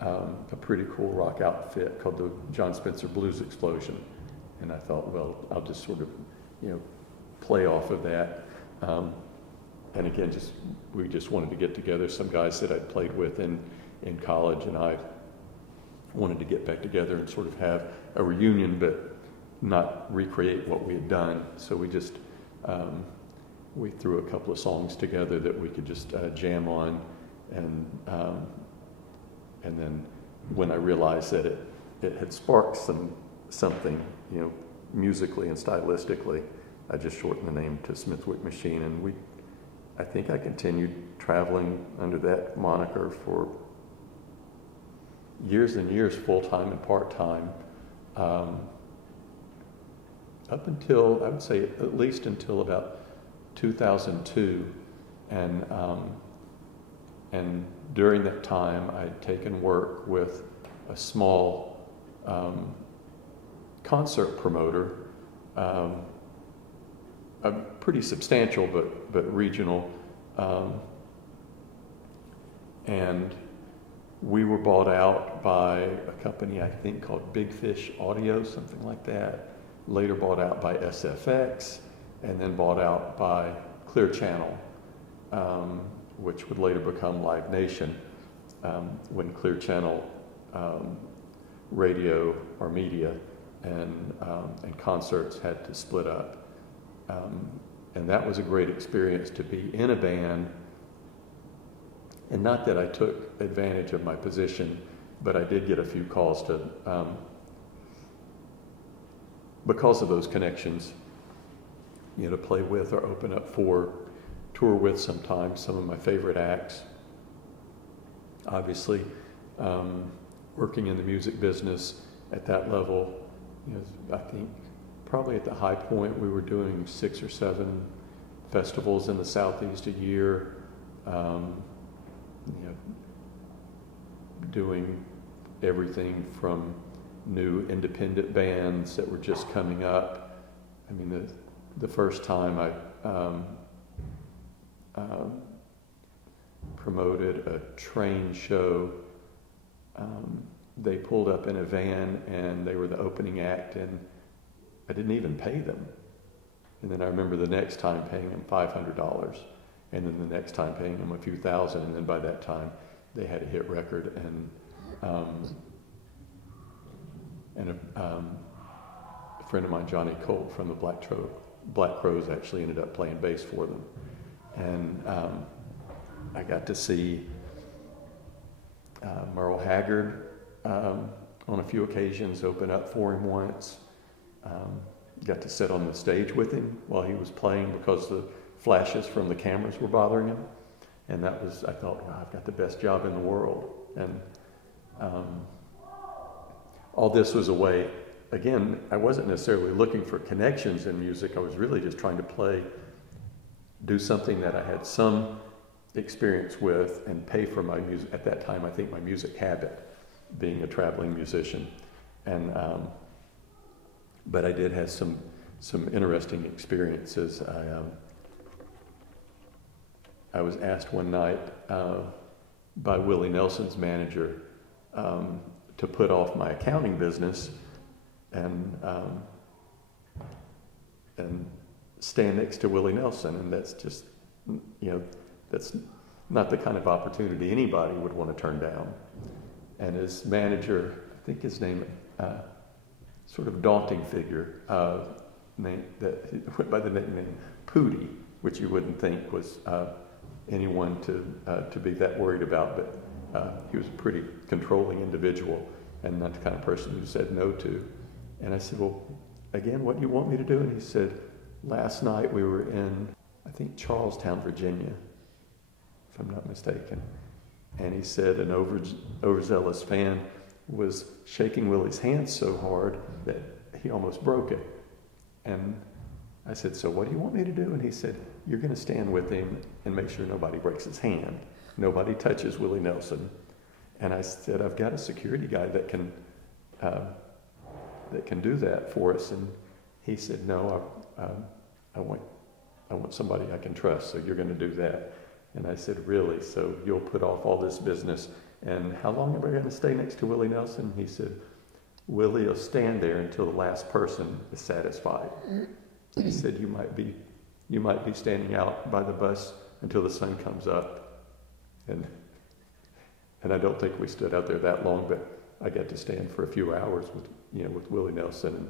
a pretty cool rock outfit called the John Spencer Blues Explosion. And I thought, well, I'll just sort of, you know, play off of that. And again, we just wanted to get together. Some guys that I'd played with in college, and I wanted to get back together and sort of have a reunion, but not recreate what we had done. So we just, we threw a couple of songs together that we could just jam on, and then when I realized that it had sparked something, you know, musically and stylistically, I just shortened the name to Smithwick Machine, and I think I continued traveling under that moniker for years and years, full-time and part-time, up until, I would say, at least until about 2002, and during that time, I'd taken work with a small concert promoter, a pretty substantial but regional, and we were bought out by a company, I think, called Big Fish Audio, something like that. Later bought out by SFX, and then bought out by Clear Channel, which would later become Live Nation, when Clear Channel radio or media and concerts had to split up. And that was a great experience, to be in a band And not that I took advantage of my position, but I did get a few calls to, because of those connections, to play with or open up for, tour with sometimes, some of my favorite acts. Obviously, working in the music business at that level, I think probably at the high point we were doing 6 or 7 festivals in the Southeast a year, doing everything from new independent bands that were just coming up. I mean, the first time I promoted a train show, they pulled up in a van and they were the opening act, and I didn't even pay them. And then I remember the next time paying them $500, and then the next time paying them a few thousand, and then by that time they had a hit record, and a friend of mine, Johnny Colt from the Black Crowes, actually ended up playing bass for them. And I got to see Merle Haggard on a few occasions, open up for him once. Got to sit on the stage with him while he was playing because the flashes from the cameras were bothering him. And that was, I thought, wow, I've got the best job in the world. And all this was a way, again, I wasn't necessarily looking for connections in music. I was really just trying to do something that I had some experience with and pay for my music. At that time, I think my music habit, being a traveling musician. And but I did have some interesting experiences. I was asked one night by Willie Nelson's manager to put off my accounting business and stand next to Willie Nelson, and that's just, that's not the kind of opportunity anybody would want to turn down. And his manager, I think his name, sort of daunting figure, that went by the nickname Pootie, which you wouldn't think was anyone to be that worried about, but he was a pretty controlling individual and not the kind of person who said no to. And I said, well, again, what do you want me to do? And he said, last night we were in, I think, Charlestown, Virginia, if I'm not mistaken. And he said an overzealous fan was shaking Willie's hand so hard that he almost broke it. And I said, so what do you want me to do? And he said, you're going to stand with him and make sure nobody breaks his hand. Nobody touches Willie Nelson. And I said, I've got a security guy that can do that for us. And he said, no, I want somebody I can trust, so you're going to do that. And I said, really? So you'll put off all this business, and how long am I going to stay next to Willie Nelson? He said, Willie will stand there until the last person is satisfied. He said, you might be standing out by the bus until the sun comes up. And I don't think we stood out there that long, but I got to stand for a few hours with Willie Nelson,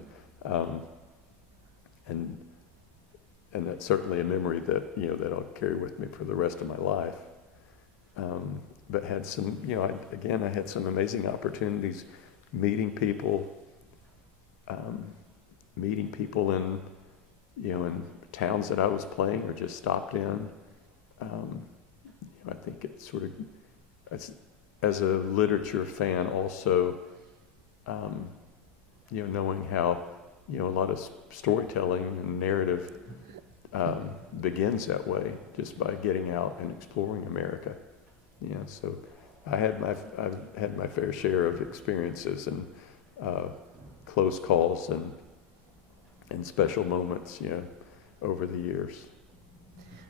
and that's certainly a memory that that I'll carry with me for the rest of my life. But had some, I had some amazing opportunities meeting people in in towns that I was playing or just stopped in. I think it's sort of, as a literature fan also, knowing how a lot of storytelling and narrative begins that way, just by getting out and exploring America. So I've had my fair share of experiences and close calls and special moments, over the years.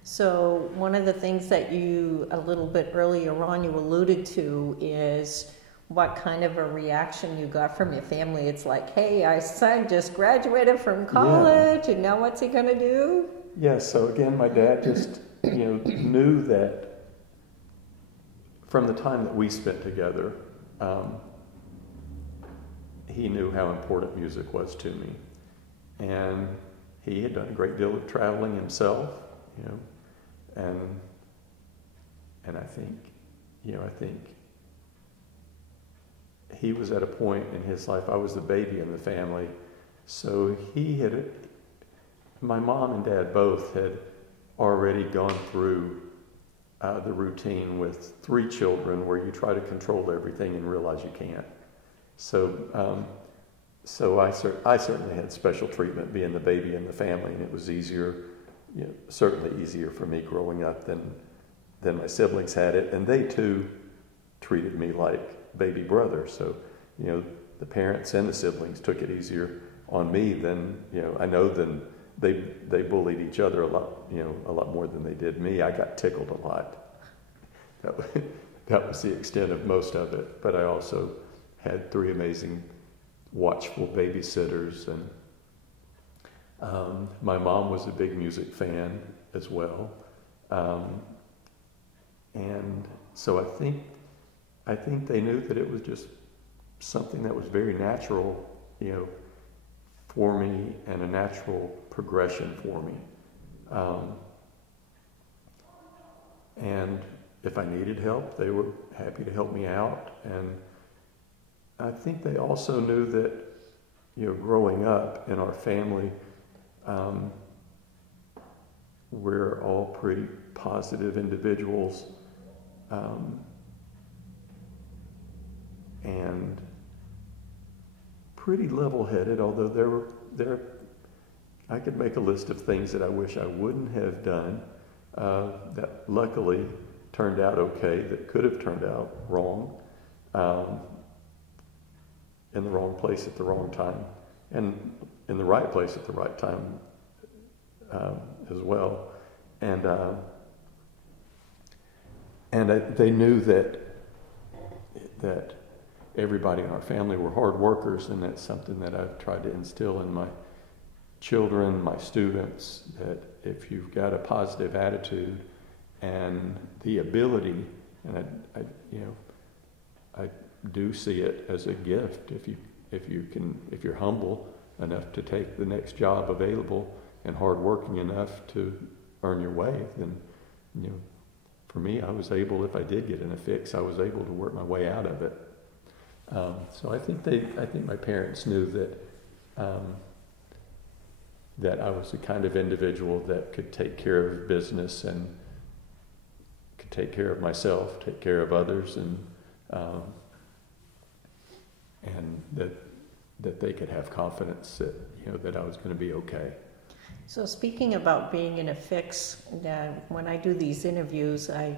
So one of the things that you, a little bit earlier on, you alluded to is what kind of a reaction you got from your family. It's like, hey, our son just graduated from college, and now what's he going to do? Yeah, so again, my dad just, knew that from the time that we spent together, he knew how important music was to me. And he had done a great deal of traveling himself, and I think I think he was at a point in his life, I was the baby in the family, so my mom and dad both had already gone through the routine with 3 children where you try to control everything and realize you can't. So I certainly had special treatment being the baby in the family, and it was easier, certainly easier for me growing up than my siblings had it, and they too treated me like baby brother. So, the parents and the siblings took it easier on me than, I know than they bullied each other a lot more than they did me. I got tickled a lot. That was the extent of most of it. But I also had 3 amazing, watchful babysitters, and my mom was a big music fan as well. And so I think they knew that it was just something that was very natural, for me, and a natural progression for me. And if I needed help, they were happy to help me out. And I think they also knew that, growing up in our family, we're all pretty positive individuals, and pretty level-headed, although I could make a list of things that I wish I wouldn't have done, that luckily turned out okay, that could have turned out wrong, in the wrong place at the wrong time, and in the right place at the right time as well. And they knew that everybody in our family were hard workers, and that's something that I've tried to instill in my children, my students, that if you've got a positive attitude and the ability, and I do see it as a gift, if you're humble enough to take the next job available and hardworking enough to earn your way, then for me, I was able, if I did get in a fix, I was able to work my way out of it. So I think my parents knew that I was the kind of individual that could take care of business and could take care of myself, take care of others, and that they could have confidence that I was going to be okay. So speaking about being in a fix, when I do these interviews, I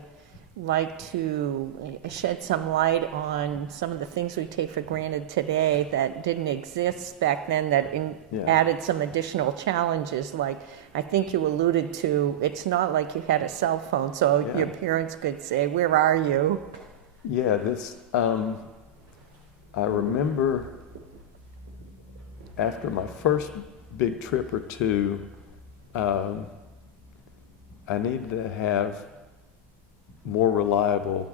like to shed some light on some of the things we take for granted today that didn't exist back then, that added some additional challenges. Like, I think you alluded to, it's not like you had a cell phone, so your parents could say, "Where are you?" Yeah, I remember after my first big trip or two, I needed to have more reliable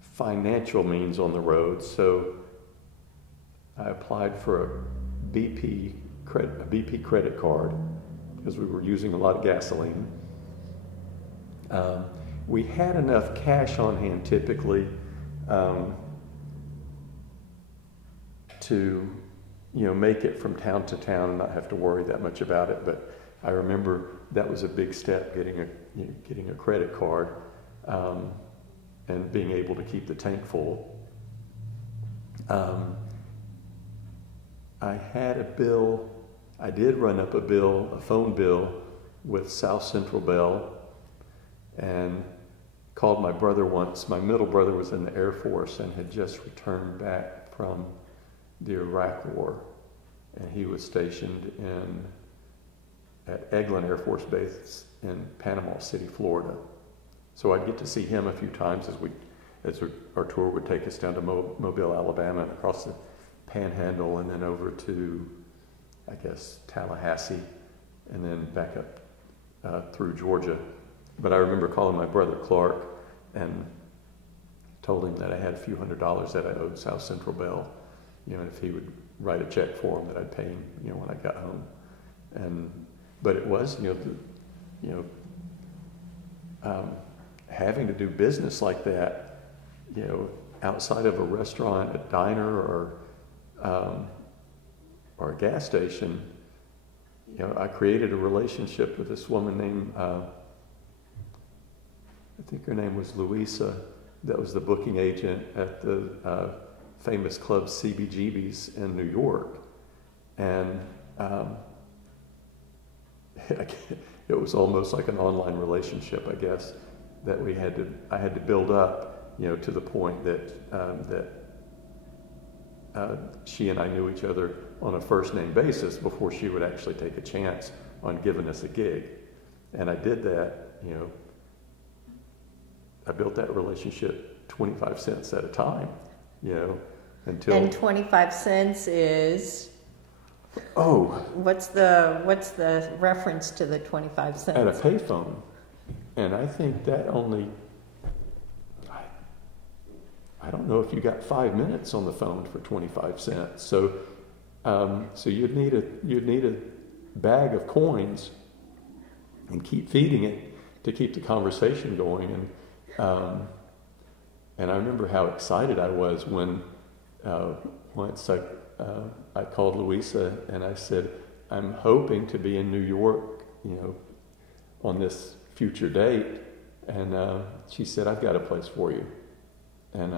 financial means on the road, so I applied for a BP credit card because we were using a lot of gasoline. We had enough cash on hand typically to make it from town to town and not have to worry that much about it. But I remember that was a big step, getting a credit card. And being able to keep the tank full. I had a bill, I did run up a phone bill with South Central Bell, and called my brother once. My middle brother was in the Air Force and had just returned back from the Iraq War, and he was stationed at Eglin Air Force Base in Panama City, Florida. So I'd get to see him a few times as our tour would take us down to Mobile, Alabama, and across the Panhandle, and then over to, I guess, Tallahassee, and then back up through Georgia. But I remember calling my brother Clark and told him that I had a few $100s that I owed South Central Bell, and if he would write a check for him, that I'd pay him, when I got home. But it was, having to do business like that, you know, outside of a restaurant, a diner, or a gas station, you know, I created a relationship with this woman named, I think her name was Louisa, that was the booking agent at the famous club CBGB's in New York. And it was almost like an online relationship, I guess, that I had to build up, you know, to the point that she and I knew each other on a first name basis before she would actually take a chance on giving us a gig. And I did that, you know, I built that relationship 25 cents at a time, you know, until... And 25 cents is... Oh. What's the reference to the 25 cents? At a payphone. And I think that only... I don't know if you got 5 minutes on the phone for 25 cents. So you'd need a bag of coins and keep feeding it to keep the conversation going. And I remember how excited I was when once I called Louisa and I said, I'm hoping to be in New York, you know, on this future date. And she said, I've got a place for you. And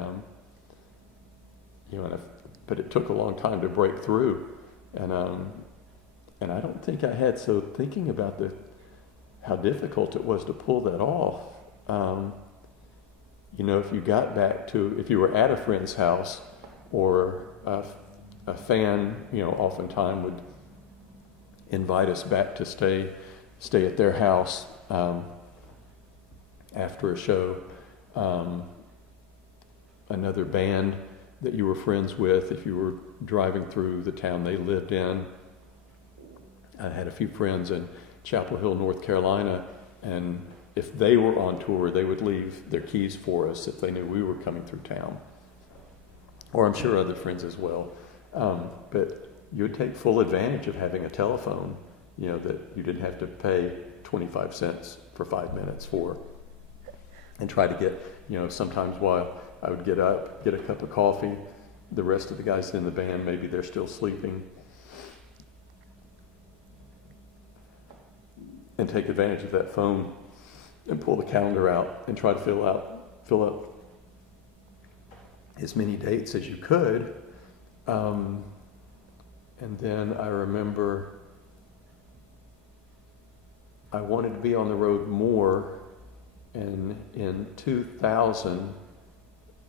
you know, but it took a long time to break through, and I don't think I had. So thinking about how difficult it was to pull that off, you know, if you were at a friend's house, or a fan, you know, oftentimes would invite us back to stay at their house after a show. Another band that you were friends with, if you were driving through the town they lived in. I had a few friends in Chapel Hill, North Carolina, and if they were on tour, they would leave their keys for us if they knew we were coming through town. Or I'm sure other friends as well. But you would take full advantage of having a telephone, you know, that you didn't have to pay 25 cents for 5 minutes for, and try to get, you know, sometimes while I would get up, get a cup of coffee. The rest of the guys in the band, maybe they're still sleeping. And take advantage of that phone and pull the calendar out and try to fill up as many dates as you could. And then I remember I wanted to be on the road more, and in 2000,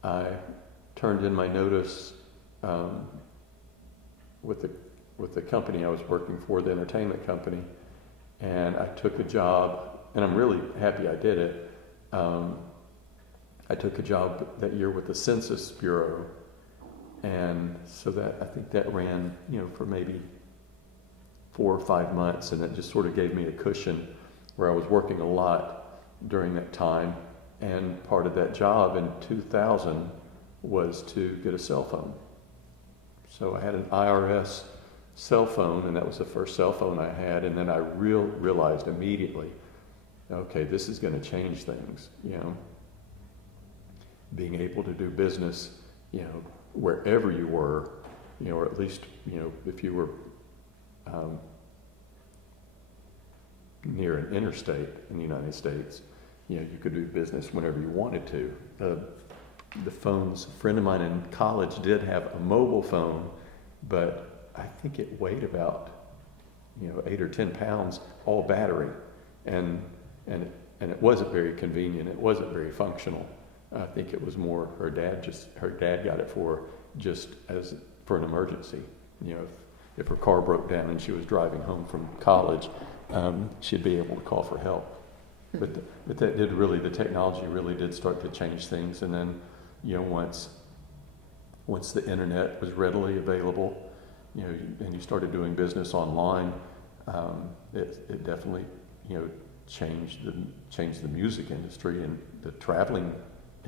I turned in my notice with the company I was working for, the entertainment company, and I took a job, and I'm really happy I did it. I took a job that year with the Census Bureau, and so that I think that ran, you know, for maybe 4 or 5 months, and it just sort of gave me a cushion where I was working a lot during that time. And part of that job in 2000 was to get a cell phone. So I had an IRS cell phone, and that was the first cell phone I had. And then I realized immediately, okay, this is going to change things. You know, being able to do business, you know, wherever you were, you know, or at least, you know, if you were near an interstate in the United States, you know, you could do business whenever you wanted to. The phones, a friend of mine in college did have a mobile phone, but I think it weighed about, you know, 8 or 10 pounds, all battery, and it wasn't very convenient. It wasn't very functional. I think it was more her dad got it for an emergency. You know, if her car broke down and she was driving home from college, she'd be able to call for help. But that did really, the technology really did start to change things. And then, you know, once the internet was readily available, you know, and you started doing business online, it definitely, you know, changed the music industry and the traveling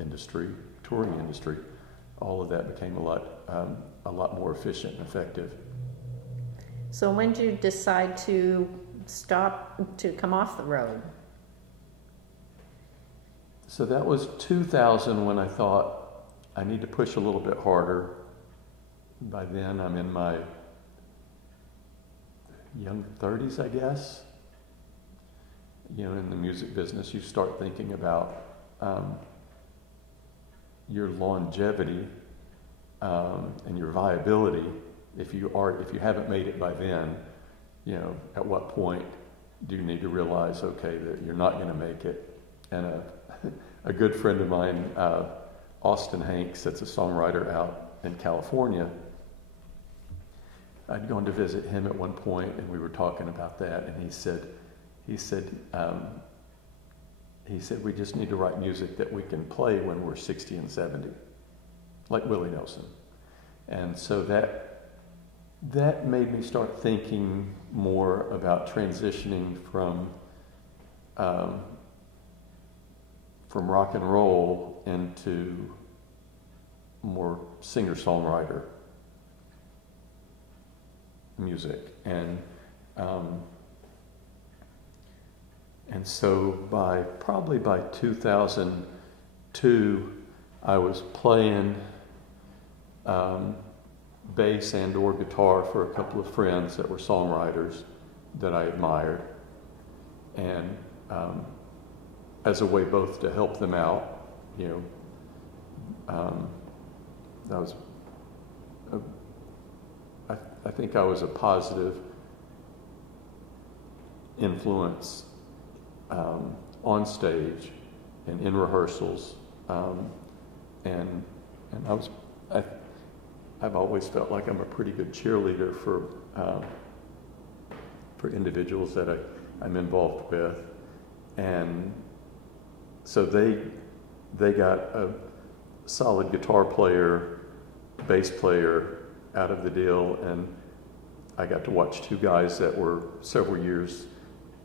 industry, touring industry. All of that became a lot more efficient and effective. So when did you decide to come off the road? So that was 2000 when I thought, I need to push a little bit harder. By then, I'm in my young 30s, I guess. In the music business, you start thinking about your longevity and your viability. If you haven't made it by then, at what point do you need to realize, okay, that you're not going to make it? And a good friend of mine, Austin Hanks, that's a songwriter out in California, I'd gone to visit him at one point, and we were talking about that, and he said, we just need to write music that we can play when we're 60 and 70, like Willie Nelson. And so that made me start thinking more about transitioning from rock and roll into more singer-songwriter music. And so probably by 2002, I was playing bass and or guitar for a couple of friends that were songwriters that I admired, and as a way both to help them out, I think I was a positive influence on stage and in rehearsals, and I've always felt like I'm a pretty good cheerleader for individuals that I'm involved with, and so they got a solid guitar player, bass player out of the deal, and I got to watch two guys that were several years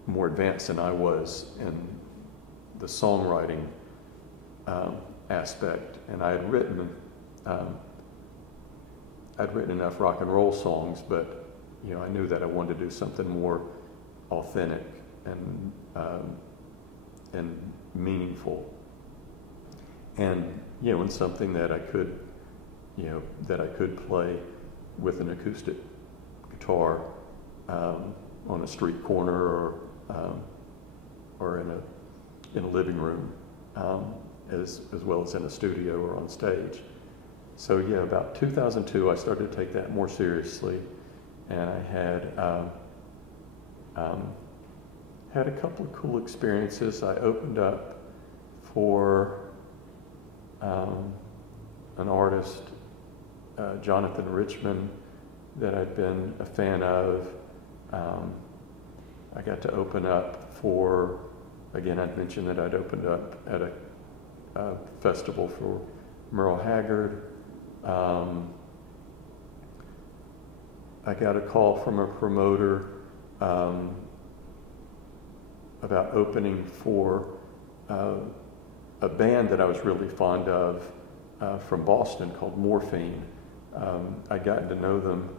more advanced than I was in the songwriting aspect, and I had written enough rock and roll songs, but I knew that I wanted to do something more authentic and meaningful, and and something that I could play with an acoustic guitar on a street corner or in a living room, as well as in a studio or on stage. So about 2002, I started to take that more seriously, and I had a couple of cool experiences. I opened up for an artist, Jonathan Richman, that I'd been a fan of. I got to open up for, again, I'd mentioned that I'd opened up at a festival for Merle Haggard. I got a call from a promoter about opening for a band that I was really fond of from Boston called Morphine. I'd gotten to know them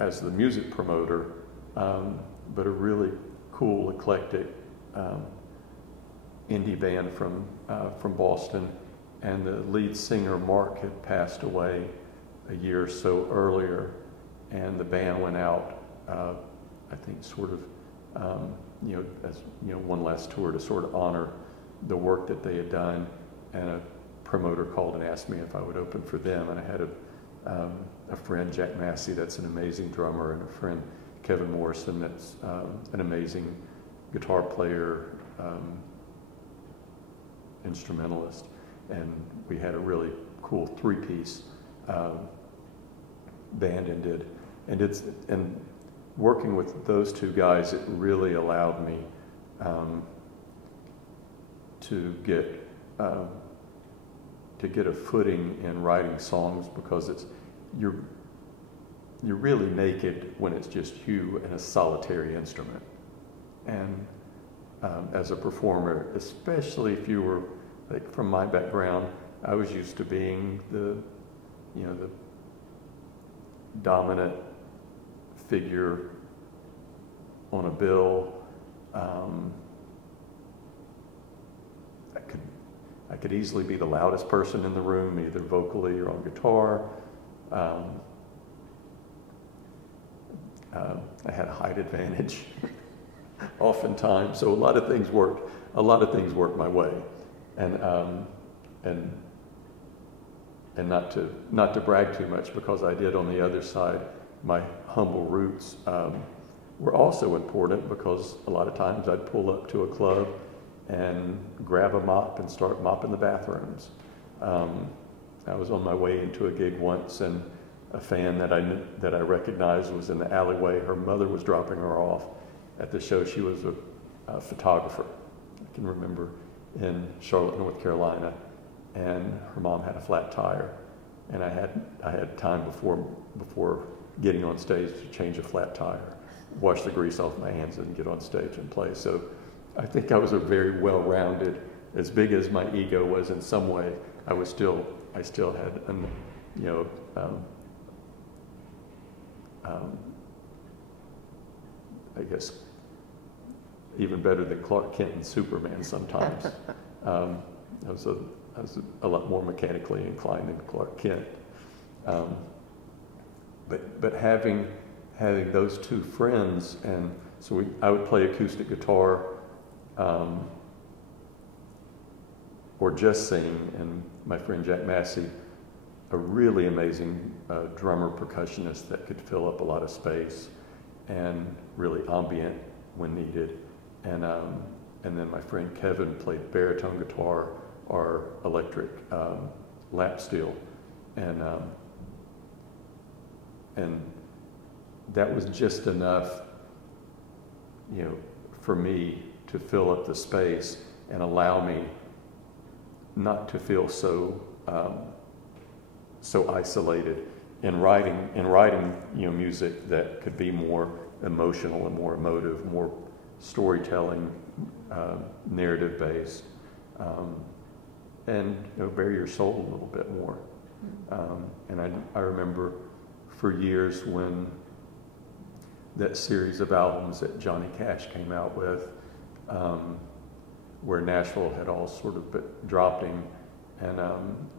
as the music promoter, but a really cool, eclectic indie band from Boston. And the lead singer, Mark, had passed away a year or so earlier, and the band went out, I think, sort of, as one last tour to sort of honor the work that they had done. And a promoter called and asked me if I would open for them. And I had a friend, Jack Massey, that's an amazing drummer, and a friend, Kevin Morrison, that's an amazing guitar player, instrumentalist. And we had a really cool three-piece band and working with those two guys, it really allowed me to get a footing in writing songs, because you're really naked when it's just you and a solitary instrument. And as a performer, especially if you were, like, from my background, I was used to being the dominant figure on a I could easily be the loudest person in the room, either vocally or on guitar. I had a height advantage oftentimes, so a lot of things worked my way. And not to brag too much, because I did on the other side, my humble roots were also important, because a lot of times I'd pull up to a club and grab a mop and start mopping the bathrooms. I was on my way into a gig once, and a fan that I recognized was in the alleyway. Her mother was dropping her off at the show. She was a photographer, I can remember, in Charlotte, North Carolina, and her mom had a flat tire, and I had time before getting on stage to change a flat tire, wash the grease off my hands, and get on stage and play. So I think I was a very well-rounded. As big as my ego was in some way, I still had I guess even better than Clark Kent and Superman sometimes. I was a lot more mechanically inclined than Clark Kent. But having those two friends, and so I would play acoustic guitar or just sing, and my friend Jack Massey, a really amazing drummer percussionist that could fill up a lot of space and really ambient when needed. And then my friend Kevin played baritone guitar or electric lap steel, and that was just enough, for me to fill up the space and allow me not to feel so isolated in writing music that could be more emotional and more emotive, more storytelling, narrative based, and bare your soul a little bit more. And I remember for years when that series of albums that Johnny Cash came out with, where Nashville had all sort of dropped him, and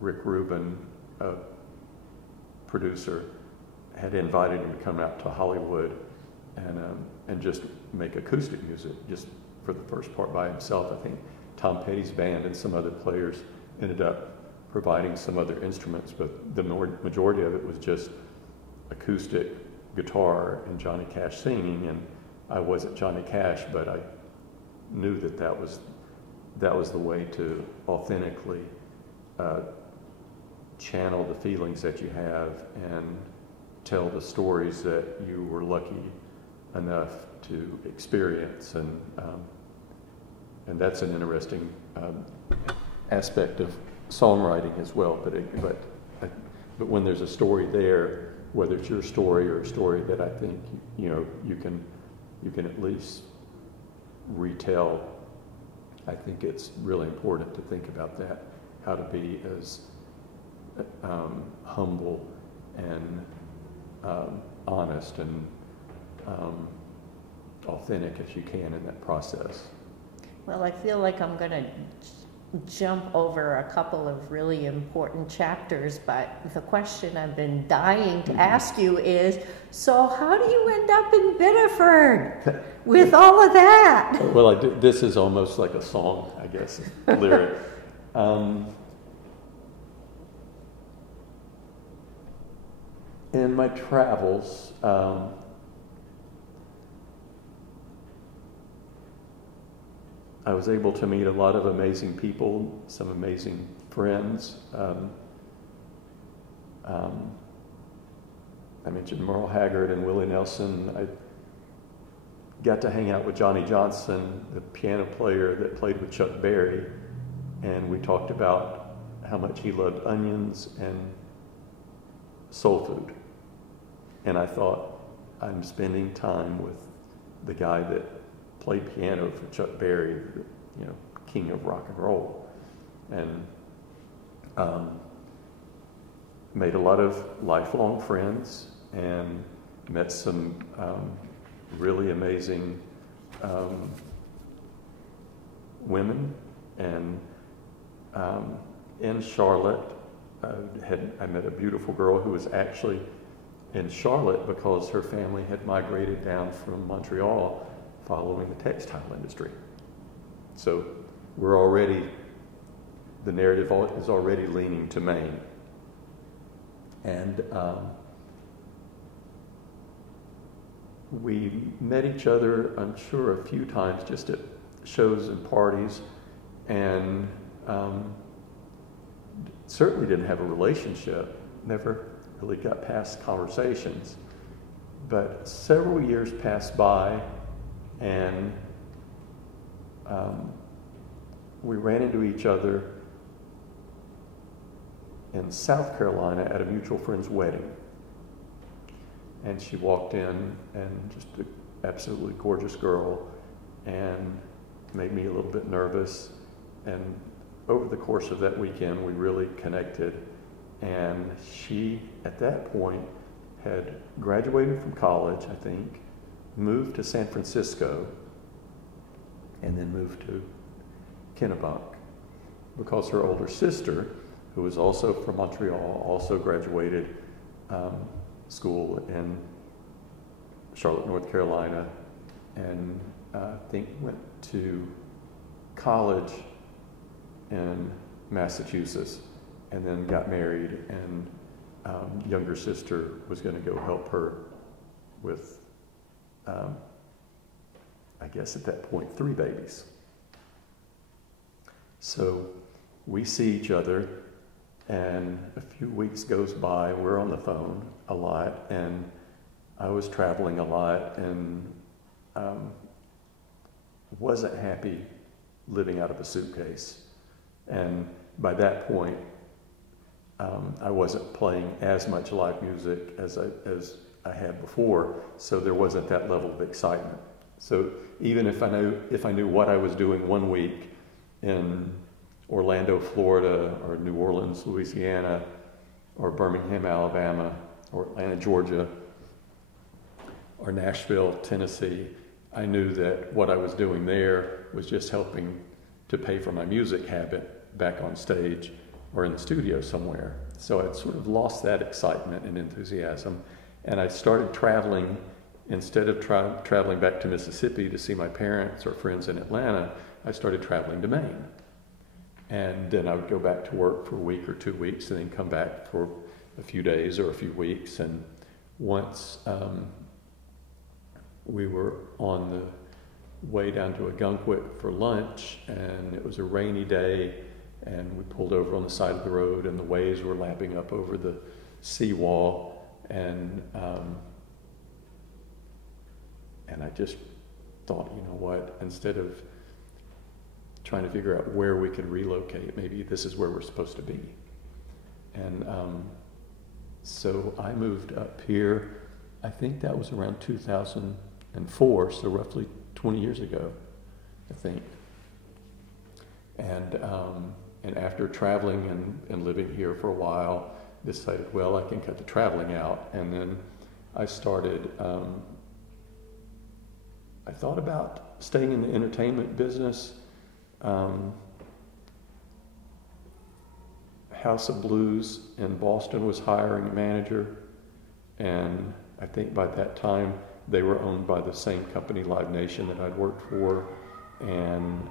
Rick Rubin, a producer, had invited him to come out to Hollywood and just make acoustic music, just for the first part by himself. I think Tom Petty's band and some other players ended up providing some other instruments, but the majority of it was just acoustic guitar and Johnny Cash singing. And I wasn't Johnny Cash, but I knew that was the way to authentically channel the feelings that you have and tell the stories that you were lucky enough to experience. And that's an interesting aspect of songwriting as well. But when there's a story there, whether it's your story or a story that I think you can at least retell, I think it's really important to think about that, how to be as humble and honest and authentic as you can in that process. Well, I feel like I'm going to jump over a couple of really important chapters, but the question I've been dying to ask you is, so how do you end up in Biddeford with all of that? Well, this is almost like a song, I guess, lyric. In my travels, I was able to meet a lot of amazing people, some amazing friends. I mentioned Merle Haggard and Willie Nelson. I got to hang out with Johnny Johnson, the piano player that played with Chuck Berry, and we talked about how much he loved onions and soul food. And I thought, I'm spending time with the guy that played piano for Chuck Berry, king of rock and roll, and made a lot of lifelong friends and met some really amazing women, and in Charlotte, I met a beautiful girl who was actually in Charlotte because her family had migrated down from Montreal following the textile industry. So the narrative is already leaning to Maine. And we met each other, I'm sure, a few times just at shows and parties, and certainly didn't have a relationship, never really got past conversations. But several years passed by, and we ran into each other in South Carolina at a mutual friend's wedding. And she walked in, and just an absolutely gorgeous girl, and made me a little bit nervous. And over the course of that weekend, we really connected. And she, at that point, had graduated from college, I think, moved to San Francisco, and then moved to Kennebunk, because her older sister, who was also from Montreal, also graduated school in Charlotte, North Carolina, and I think went to college in Massachusetts, and then got married, and younger sister was going to go help her with, I guess at that point, 3 babies. So we see each other, and a few weeks goes by, we're on the phone a lot, and I was traveling a lot, and wasn't happy living out of a suitcase. And by that point, I wasn't playing as much live music as I had before, so there wasn't that level of excitement. So even if I knew what I was doing one week in Orlando, Florida, or New Orleans, Louisiana, or Birmingham, Alabama, or Atlanta, Georgia, or Nashville, Tennessee, I knew that what I was doing there was just helping to pay for my music habit back on stage or in the studio somewhere. So I'd sort of lost that excitement and enthusiasm, and I started traveling. Instead of traveling back to Mississippi to see my parents or friends in Atlanta, I started traveling to Maine. And then I would go back to work for a week or 2 weeks, and then come back for a few days or a few weeks. And once we were on the way down to Agunquit for lunch, and it was a rainy day, and we pulled over on the side of the road, and the waves were lapping up over the seawall, and I just thought, you know what, instead of trying to figure out where we could relocate, maybe this is where we're supposed to be. And so I moved up here, I think that was around 2004, so roughly 20 years ago, I think. And after traveling and living here for a while, decided, well, I can cut the traveling out. And then I started, I thought about staying in the entertainment business. House of Blues in Boston was hiring a manager, and I think by that time they were owned by the same company, Live Nation, that I'd worked for. And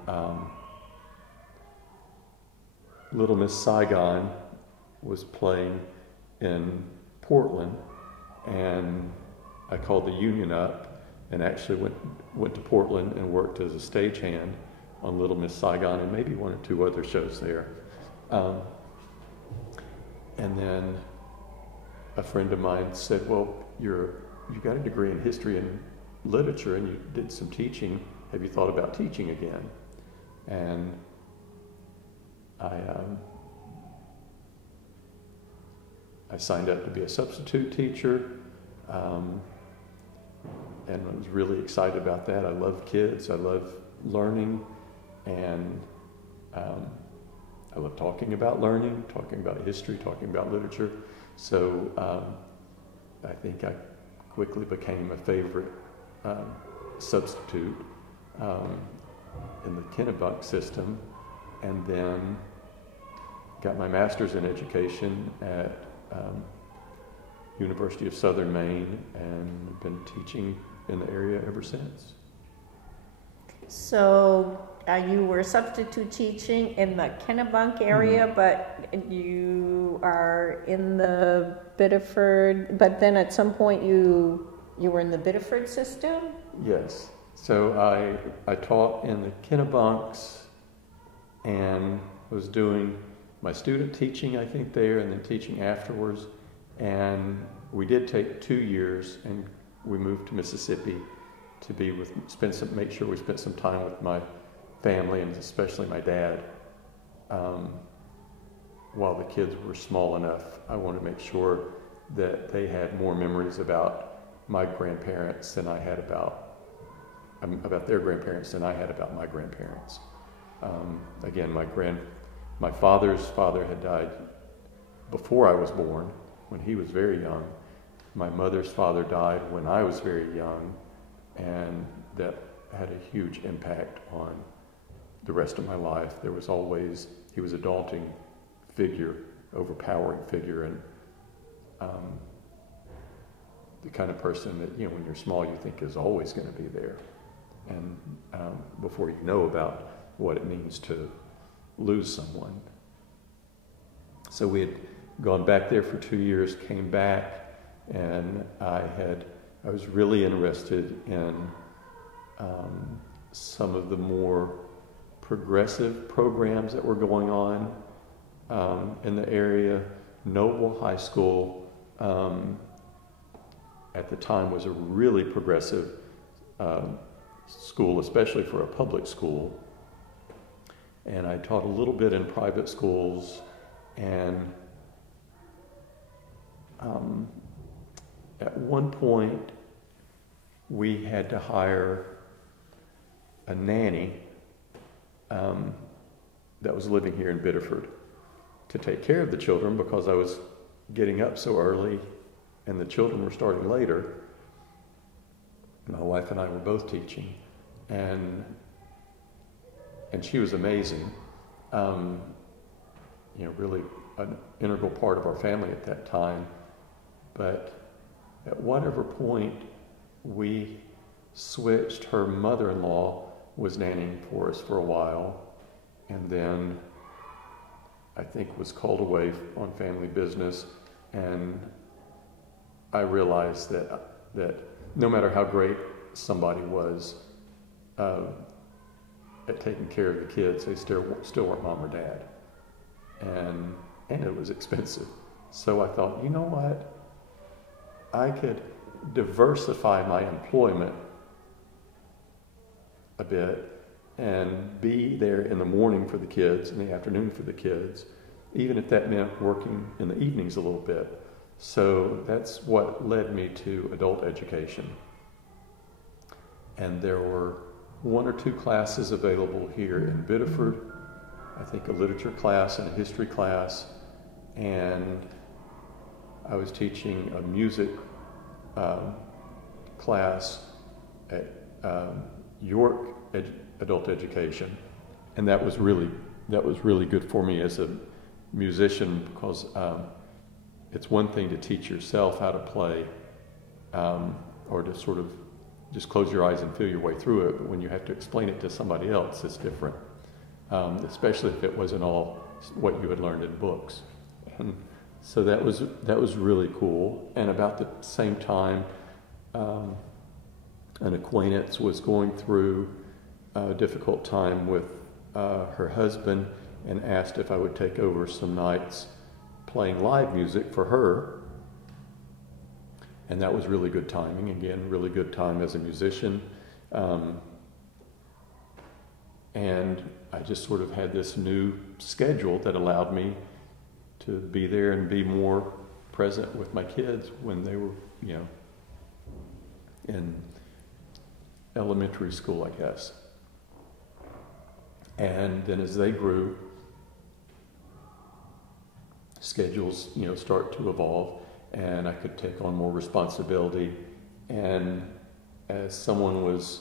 Little Miss Saigon was playing in Portland, and I called the union up and actually went to Portland and worked as a stagehand on Little Miss Saigon and maybe 1 or 2 other shows there. And then a friend of mine said, well, you got a degree in history and literature, and you did some teaching. Have you thought about teaching again? And I signed up to be a substitute teacher, and I was really excited about that. I love kids, I love learning, and I love talking about learning, talking about history, talking about literature. So I think I quickly became a favorite substitute in the Kennebunk system. And then got my master's in education at University of Southern Maine, and been teaching in the area ever since. So you were substitute teaching in the Kennebunk area, but you are in the Biddeford, but then at some point you were in the Biddeford system? Yes. So I taught in the Kennebunks and was doing my student teaching, I think, there, and then teaching afterwards. And we did take 2 years, and we moved to Mississippi to be with, make sure we spent some time with my family, and especially my dad. While the kids were small enough, I wanted to make sure that they had more memories about my grandparents than I had about their grandparents than I had about my grandparents. Again, my father's father had died before I was born, when he was very young. My mother's father died when I was very young, and that had a huge impact on the rest of my life. He was a daunting figure, overpowering figure, and the kind of person that, when you're small, you think is always going to be there. And before you know about what it means to lose someone. So we had gone back there for 2 years, came back, and I was really interested in some of the more progressive programs that were going on in the area. Noble High School at the time was a really progressive school, especially for a public school. And I taught a little bit in private schools, and at one point we had to hire a nanny that was living here in Biddeford to take care of the children, because I was getting up so early and the children were starting later. My wife and I were both teaching, and she was amazing. Really an integral part of our family at that time. But at whatever point we switched, her mother-in-law was nannying for us for a while, and then I think was called away on family business, and I realized that no matter how great somebody was at taking care of the kids, they still weren't mom or dad, and it was expensive. So I thought, you know what? I could diversify my employment a bit and be there in the morning for the kids, in the afternoon for the kids, even if that meant working in the evenings a little bit. So that's what led me to adult education. And there were 1 or 2 classes available here in Biddeford. I think a literature class and a history class, and I was teaching a music class at York Adult Education, and that was really good for me as a musician, because it's one thing to teach yourself how to play, or to sort of just close your eyes and feel your way through it, but when you have to explain it to somebody else, it's different, especially if it wasn't all what you had learned in books. And so that was really cool. And about the same time, an acquaintance was going through a difficult time with her husband, and asked if I would take over some nights playing live music for her. And that was really good timing. Again, really good time as a musician. And I just sort of had this new schedule that allowed me to be there and be more present with my kids when they were, in elementary school, I guess. And then as they grew, schedules, start to evolve, and I could take on more responsibility. And as someone was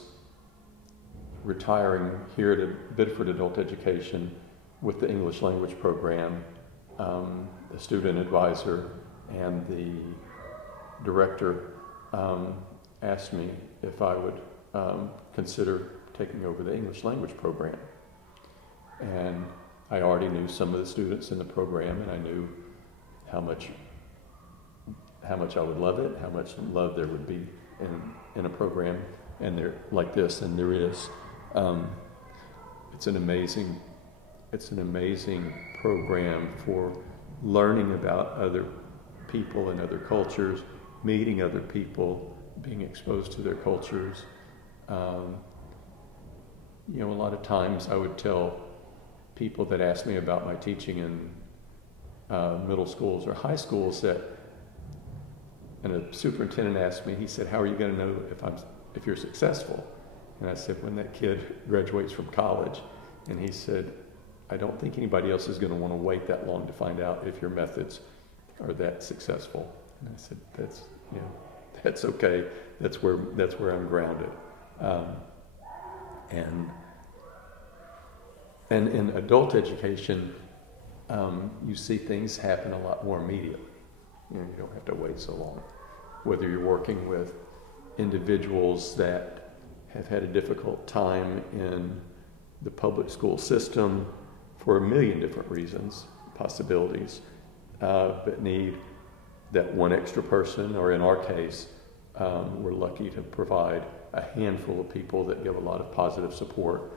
retiring here at Biddeford Adult Education with the English language program, the student advisor and the director asked me if I would consider taking over the English language program. And I already knew some of the students in the program, and I knew how much I would love it, how much love there would be in a program and there like this, and there is. It's an amazing program for learning about other people and other cultures, meeting other people, being exposed to their cultures. A lot of times I would tell people that asked me about my teaching in middle schools or high schools and a superintendent asked me, he said, "How are you going to know if you're successful?" And I said, "When that kid graduates from college." And he said, "I don't think anybody else is going to want to wait that long to find out if your methods are that successful." And I said, "That's okay. That's where I'm grounded." And in adult education, you see things happen a lot more immediately. You don't have to wait so long. Whether you're working with individuals that have had a difficult time in the public school system for a million different reasons, possibilities, but need that one extra person, or in our case, we're lucky to provide a handful of people that give a lot of positive support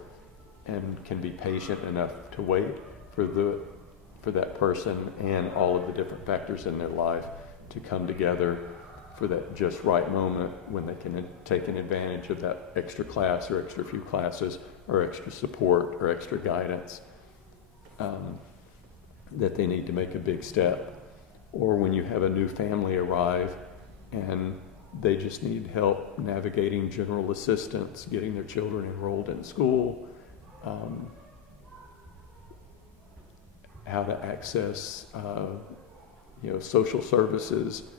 and can be patient enough to wait for that person and all of the different factors in their life to come together for that just right moment when they can take an advantage of that extra class or extra few classes or extra support or extra guidance that they need to make a big step. Or when you have a new family arrive and they just need help navigating general assistance, getting their children enrolled in school, how to access social services,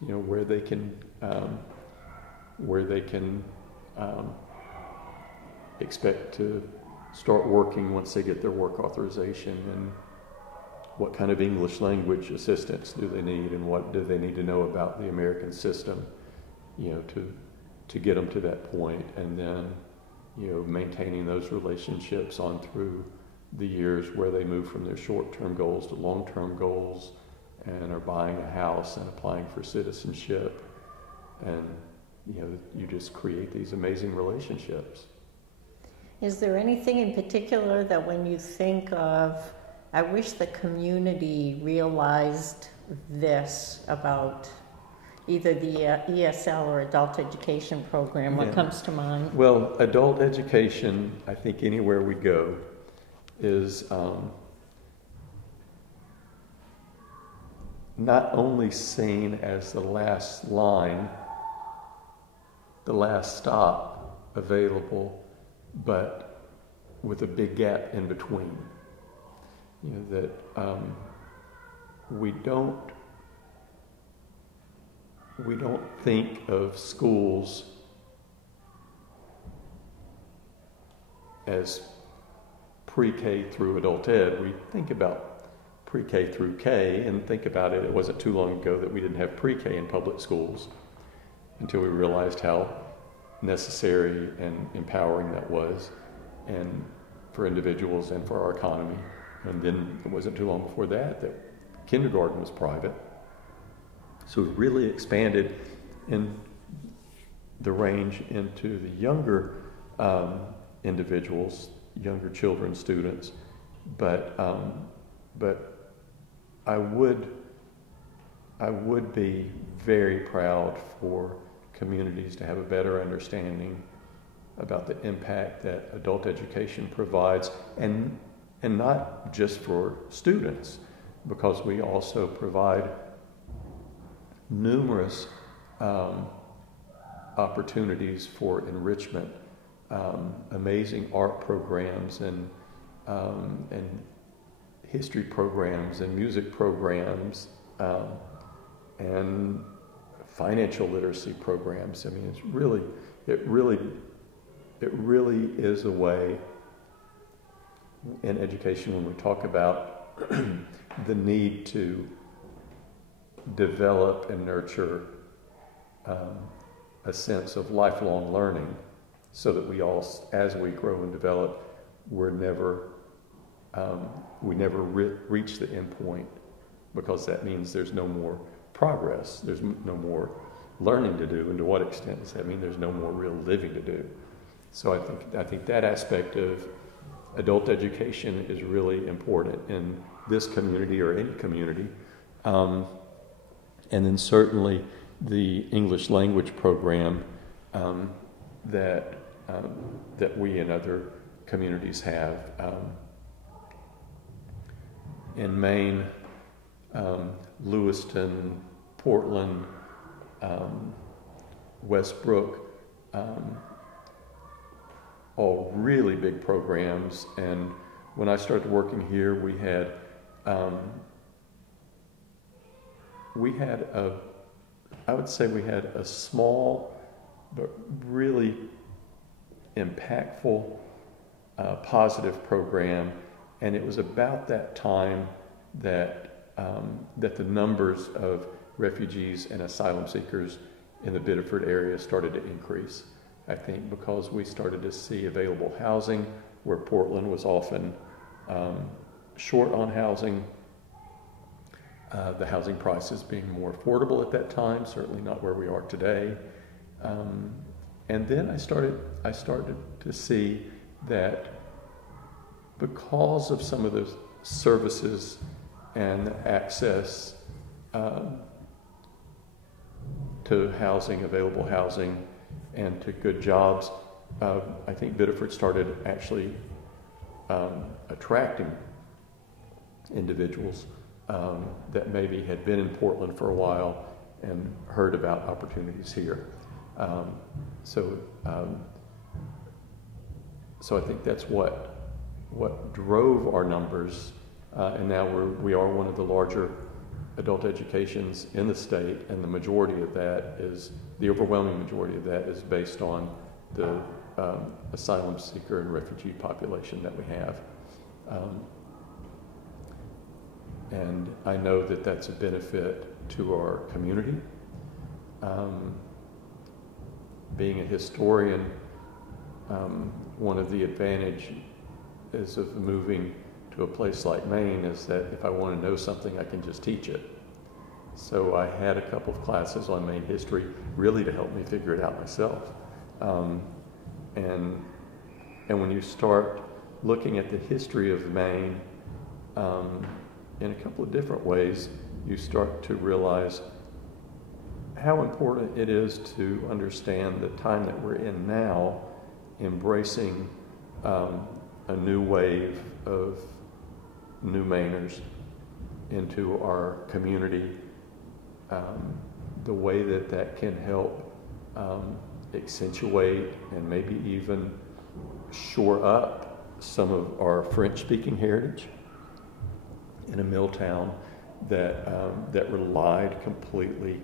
where they can expect to start working once they get their work authorization, and what kind of English language assistance do they need, and what do they need to know about the American system, to get them to that point, and then maintaining those relationships on through the years where they move from their short-term goals to long-term goals and are buying a house and applying for citizenship, and you just create these amazing relationships. Is there anything in particular that when you think of, I wish the community realized this about either the ESL or adult education program, what comes to mind? Well, adult education, I think anywhere we go, is not only seen as the last line, the last stop available, but with a big gap in between. That we don't think of schools as pre-K through adult ed. We think about pre-K through K and think about it. It wasn't too long ago that we didn't have pre-K in public schools until we realized how necessary and empowering that was, and for individuals and for our economy. And then it wasn't too long before that kindergarten was private. So we really expanded in the range into the younger individuals, younger children, students. But I would be very proud for communities to have a better understanding about the impact that adult education provides, and not just for students, because we also provide numerous opportunities for enrichment, amazing art programs and history programs and music programs, and financial literacy programs. I mean, it really is a way in education when we talk about the need to develop and nurture a sense of lifelong learning, so that we all, as we grow and develop, we never reach the end point, because that means there's no more progress, there's no more learning to do. And to what extent does that mean there's no more real living to do? So I think that aspect of adult education is really important in this community or any community. And then certainly the English language program that we and other communities have. In Maine, Lewiston, Portland, Westbrook, all really big programs. And when I started working here, we had a small but really impactful, positive program. And it was about that time that the numbers of refugees and asylum seekers in the Biddeford area started to increase. I think because we started to see available housing, where Portland was often short on housing, the housing prices being more affordable at that time, certainly not where we are today. And then I started to see that because of some of the services and access to housing, available housing, and to good jobs, I think Biddeford started actually attracting individuals that maybe had been in Portland for a while and heard about opportunities here. So I think that's what drove our numbers, and now we are one of the larger adult educations in the state, and the overwhelming majority of that is based on the asylum seeker and refugee population that we have. And I know that that's a benefit to our community. Being a historian, one of the advantages of moving to a place like Maine is that if I want to know something, I can just teach it. So I had a couple of classes on Maine history really to help me figure it out myself. And when you start looking at the history of Maine in a couple of different ways, you start to realize how important it is to understand the time that we're in now, embracing a new wave of new Mainers into our community, the way that can help accentuate and maybe even shore up some of our French-speaking heritage in a mill town that relied completely,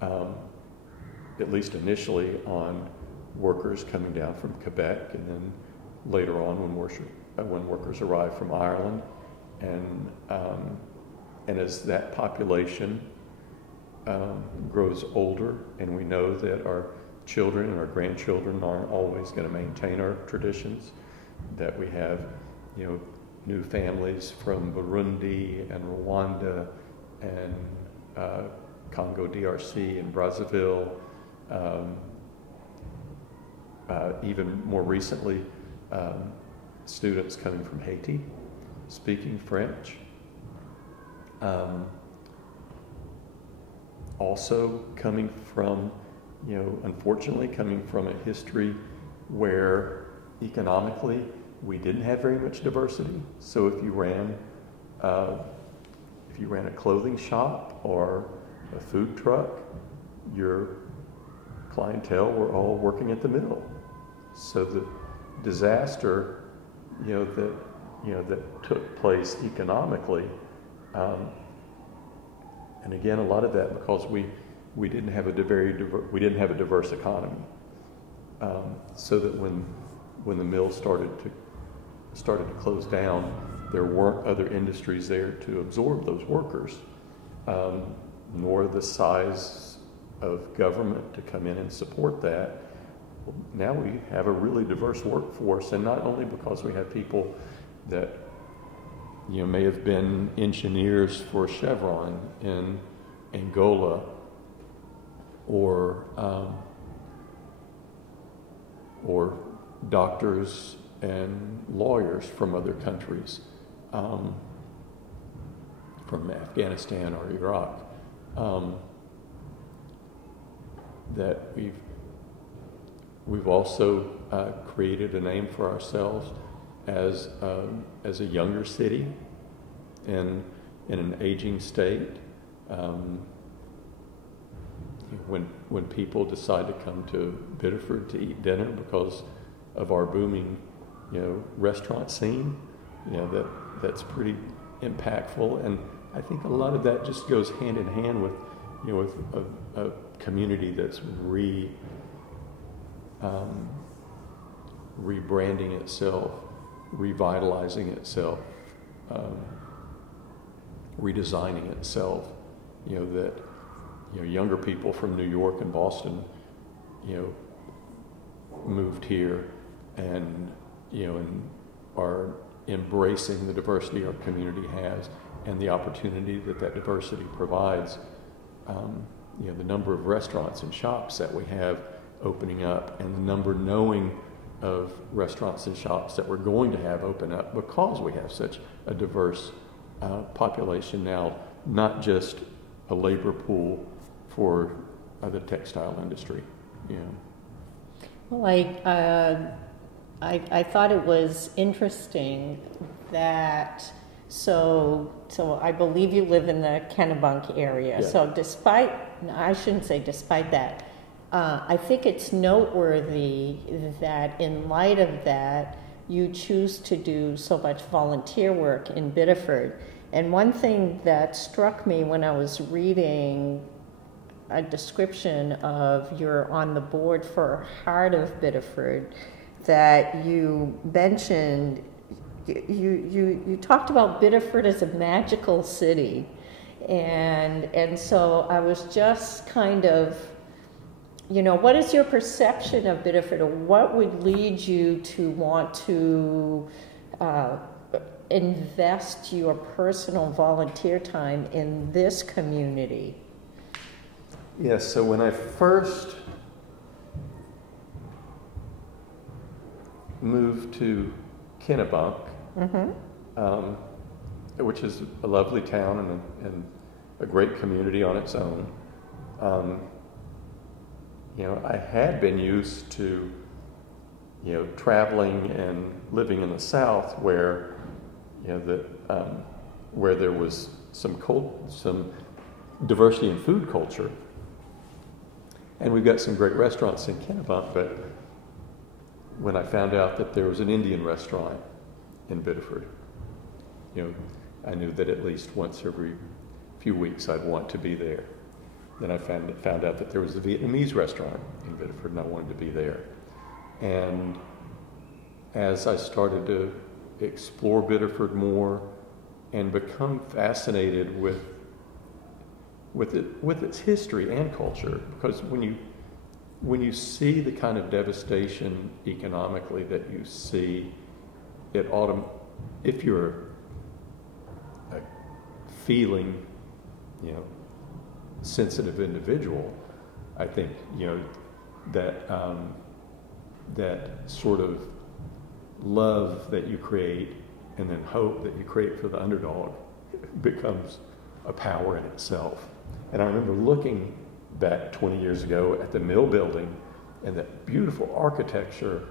at least initially, on workers coming down from Quebec, and then later on when workers arrived from Ireland, and as that population grows older, and we know that our children and our grandchildren aren't always going to maintain our traditions, that we have, new families from Burundi and Rwanda and Congo DRC and Brazzaville, even more recently, students coming from Haiti, speaking French. Also coming from, unfortunately coming from a history where economically we didn't have very much diversity. So if you ran a clothing shop or a food truck, your clientele were all working at the mill. So the disaster, that took place economically, and again, a lot of that because we didn't have a diverse economy. So that when the mill started to close down, there weren't other industries there to absorb those workers, nor the size of government to come in and support that. Well, now we have a really diverse workforce, and not only because we have people that may have been engineers for Chevron in Angola, or doctors and lawyers from other countries, from Afghanistan or Iraq, that we've also created a name for ourselves as a younger city and in an aging state. When people decide to come to Biddeford to eat dinner because of our booming, restaurant scene, that's pretty impactful. And I think a lot of that just goes hand in hand with, with a community that's rebranding itself, revitalizing itself, redesigning itself. That younger people from New York and Boston, moved here, and and are embracing the diversity our community has and the opportunity that diversity provides. The number of restaurants and shops that we have opening up, and the number knowing of restaurants and shops that we're going to have open up because we have such a diverse population now, not just a labor pool for the textile industry. Well, I thought it was interesting that, so I believe you live in the Kennebunk area. Yeah. So I shouldn't say despite that, I think it's noteworthy that in light of that, you choose to do so much volunteer work in Biddeford. And one thing that struck me when I was reading a description of you're on the board for Heart of Biddeford, that you mentioned, you talked about Biddeford as a magical city. And so I was just kind of, what is your perception of Biddeford, or what would lead you to want to invest your personal volunteer time in this community? Yes, so when I first moved to Kennebunk, which is a lovely town and a great community on its own, I had been used to, traveling and living in the South, where, where there was some diversity in food culture, and we've got some great restaurants in Kennebunk. But when I found out that there was an Indian restaurant in Biddeford, I knew that at least once every few weeks I'd want to be there. Then I found out that there was a Vietnamese restaurant in Biddeford, and I wanted to be there. And as I started to explore Biddeford more and become fascinated with its history and culture, because when you see the kind of devastation economically that you see, if you're a feeling, sensitive individual, I think that that sort of love that you create and then hope that you create for the underdog becomes a power in itself. And I remember looking back 20 years ago at the mill building and that beautiful architecture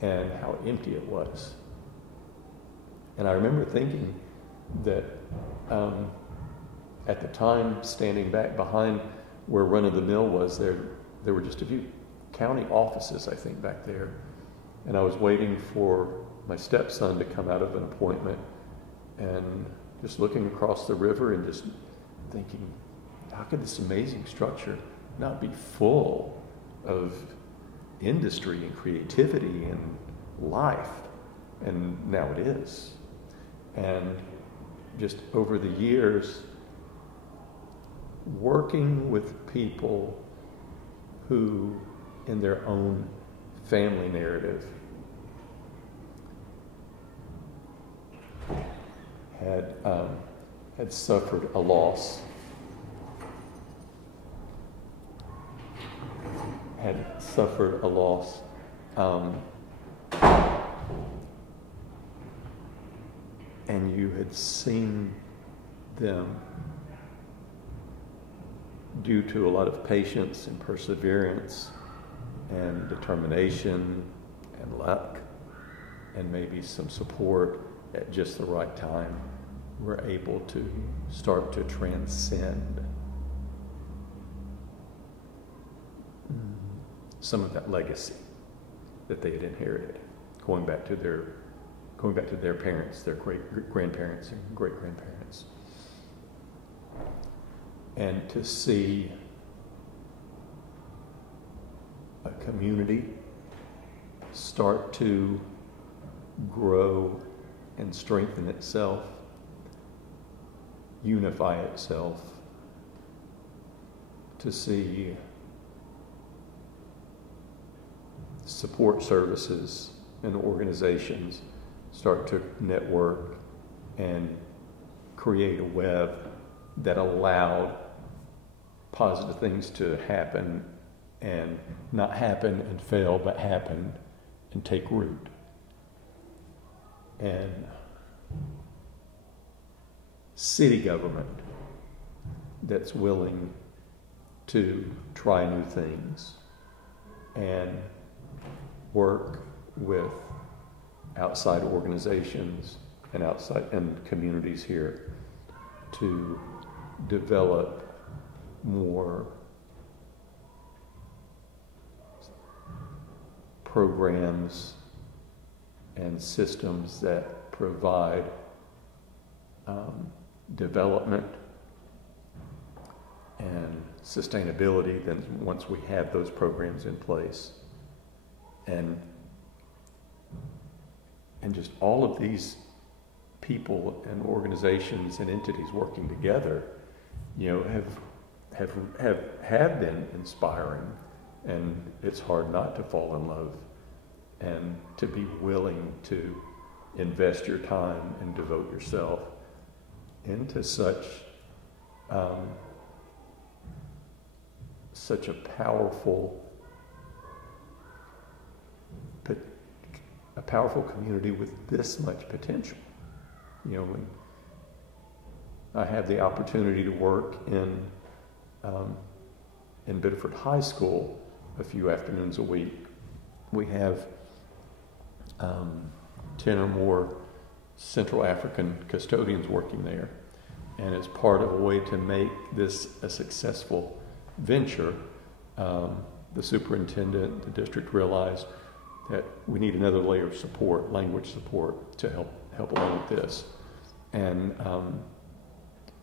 and how empty it was. And I remember thinking that at the time, standing back behind where Run of the Mill was, there were just a few county offices, I think, back there. And I was waiting for my stepson to come out of an appointment, and just looking across the river and just thinking, how could this amazing structure not be full of industry and creativity and life? And now it is. And just over the years, working with people who, in their own family narrative, had suffered a loss, and you had seen them, due to a lot of patience and perseverance and determination and luck and maybe some support at just the right time, were able to start to transcend some of that legacy that they had inherited, going back to their parents, their great-grandparents and great-grandparents. And to see a community start to grow and strengthen itself, unify itself, to see support services and organizations start to network and create a web that allowed positive things to happen, and not happen and fail, but happen and take root. And city government that's willing to try new things and work with outside organizations and communities here to develop more programs and systems that provide development and sustainability. Then once we have those programs in place, and just all of these people and organizations and entities working together, have been inspiring, and it's hard not to fall in love and to be willing to invest your time and devote yourself into such a powerful community with this much potential. When I have the opportunity to work in Biddeford High School a few afternoons a week, we have 10 or more Central African custodians working there. And as part of a way to make this a successful venture, the superintendent, the district realized that we need another layer of support, language support, to help along with this. And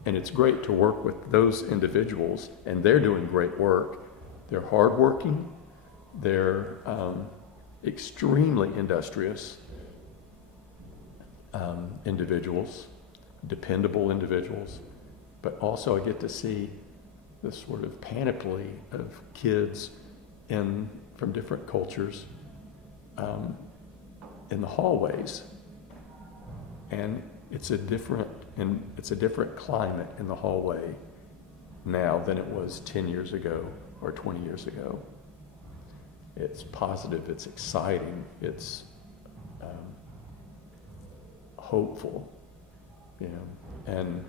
it's great to work with those individuals, and they're doing great work. They're hardworking, they're extremely industrious individuals, dependable individuals, but also I get to see this sort of panoply of kids from different cultures in the hallways, and it's a different climate in the hallway now than it was 10 years ago or 20 years ago. It's positive, it's exciting, it's hopeful, and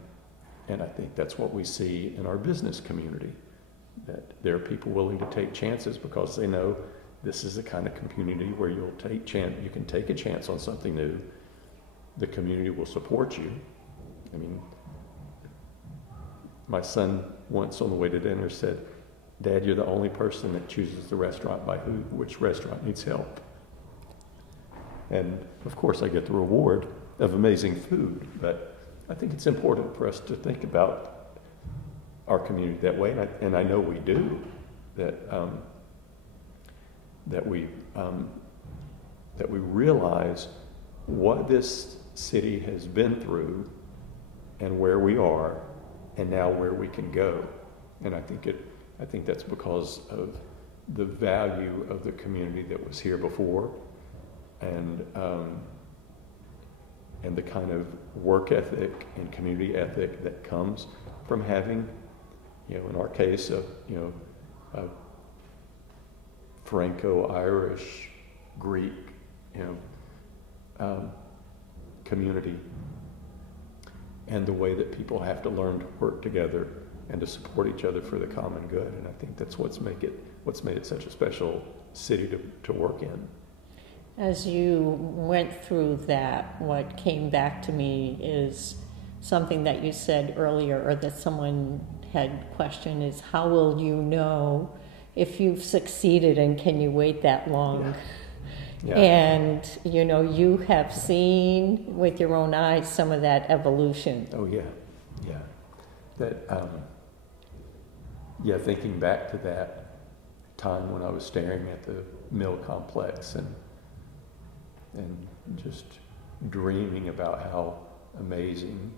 I think that's what we see in our business community, that there are people willing to take chances because they know this is the kind of community where you can take a chance on something new. The community will support you. I mean, my son once on the way to dinner said, "Dad, you're the only person that chooses the restaurant by which restaurant needs help." And of course I get the reward of amazing food, but I think it's important for us to think about our community that way, and I know we do, that we realize what this city has been through and where we are and now where we can go. And I think that's because of the value of the community that was here before, and the kind of work ethic and community ethic that comes from having, in our case, a Franco-Irish, Greek, community, and the way that people have to learn to work together and to support each other for the common good. And I think that's what's made it such a special city to work in. As you went through that, what came back to me is something that you said earlier, or that someone had questioned, is how will you know if you've succeeded, and can you wait that long? Yeah. Yeah. And, you have seen with your own eyes some of that evolution. Oh, yeah. Yeah. That, thinking back to that time when I was staring at the mill complex and just dreaming about how amazing,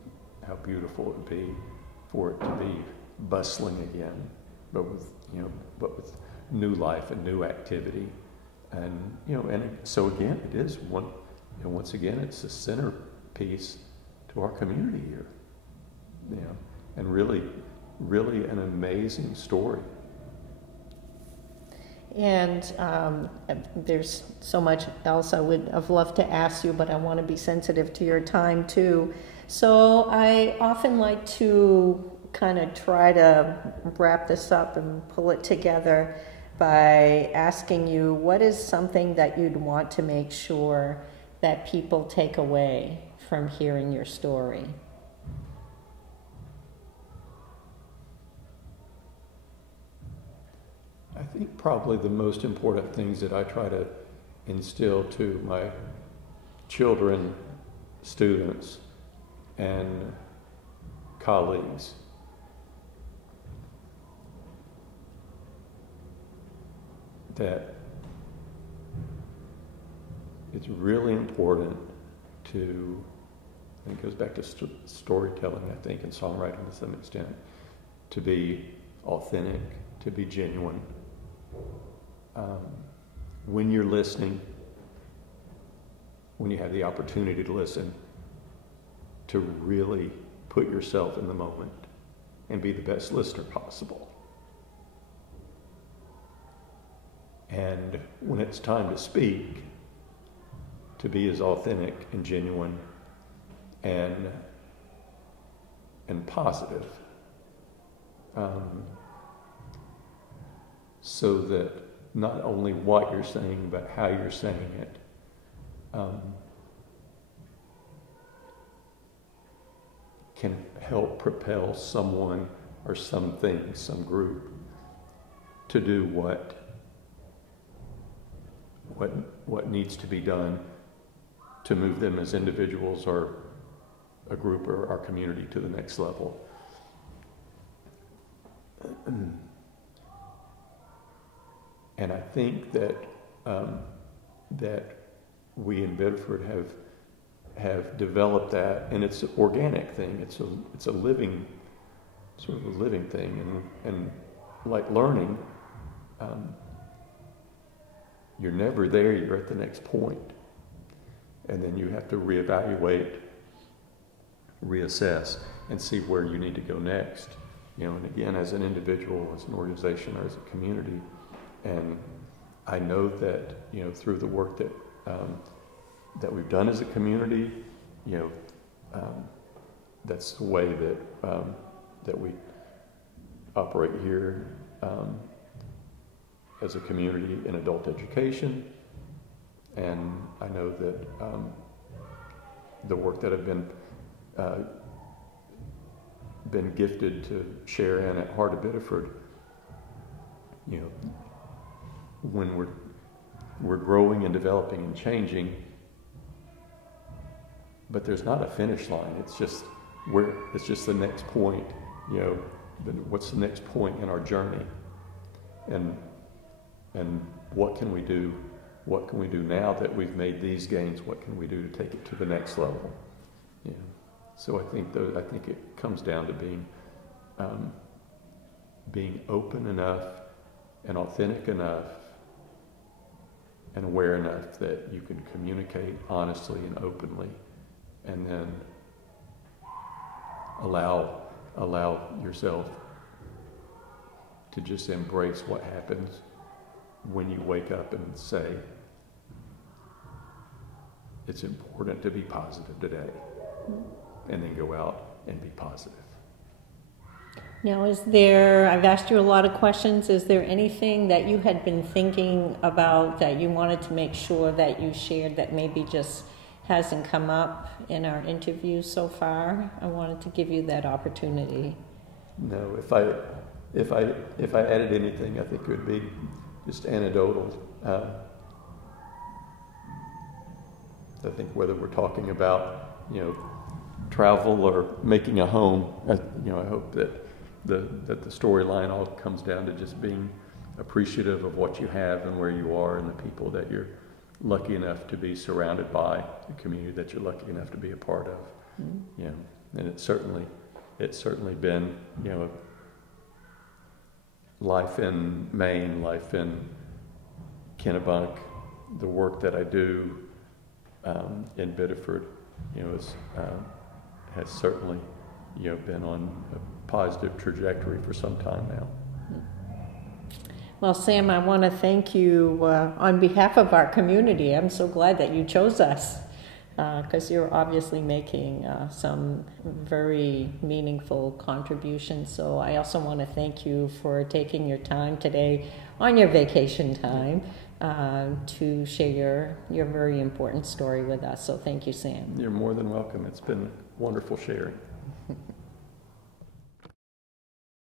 how beautiful it would be for it to be bustling again, but with new life and new activity. And so again, it is once again, it's a centerpiece to our community here. And really, really an amazing story. And there's so much else I would have loved to ask you, but I want to be sensitive to your time too. So I often like to kind of try to wrap this up and pull it together by asking you, what is something that you'd want to make sure that people take away from hearing your story? I think probably the most important things that I try to instill to my children, students, and colleagues that it's really important to, and it goes back to storytelling, I think, and songwriting to some extent, to be authentic, to be genuine. When you're listening, when you have the opportunity to listen, to really put yourself in the moment and be the best listener possible. And when it's time to speak, to be as authentic and genuine and positive, so that not only what you're saying, but how you're saying it can help propel someone or something, some group, to do what needs to be done to move them as individuals or a group or our community to the next level. And I think that that we in Biddeford have developed that, and it's an organic thing. It's a living, sort of a living thing, and like learning, you're never there. You're at the next point, and then you have to reevaluate, reassess, and see where you need to go next. And again, as an individual, as an organization, or as a community. And I know that, through the work that we've done as a community, that's the way that we operate here as a community in adult education. And I know that the work that I've been gifted to share in at Heart of Biddeford, when we're growing and developing and changing, but there's not a finish line. It's just the next point. What's the next point in our journey, and what can we do? What can we do now that we've made these gains? What can we do to take it to the next level? Yeah. So I think it comes down to being open enough and authentic enough and aware enough that you can communicate honestly and openly, and then allow yourself to just embrace what happens when you wake up and say, it's important to be positive today, and then go out and be positive. Now, I've asked you a lot of questions, is there anything that you had been thinking about that you wanted to make sure that you shared that maybe just hasn't come up in our interview so far? I wanted to give you that opportunity. No, if I added anything, I think it would be just anecdotal. I think whether we're talking about, travel or making a home, I hope that the storyline all comes down to just being appreciative of what you have and where you are and the people that you're lucky enough to be surrounded by, the community that you're lucky enough to be a part of. Mm-hmm. And it's certainly been, life in Maine, life in Kennebunk, the work that I do in Biddeford, has certainly, been on a positive trajectory for some time now. Well, Sam, I want to thank you on behalf of our community. I'm so glad that you chose us, because you're obviously making some very meaningful contributions. So I also want to thank you for taking your time today on your vacation time to share your very important story with us. So thank you, Sam. You're more than welcome. It's been wonderful sharing.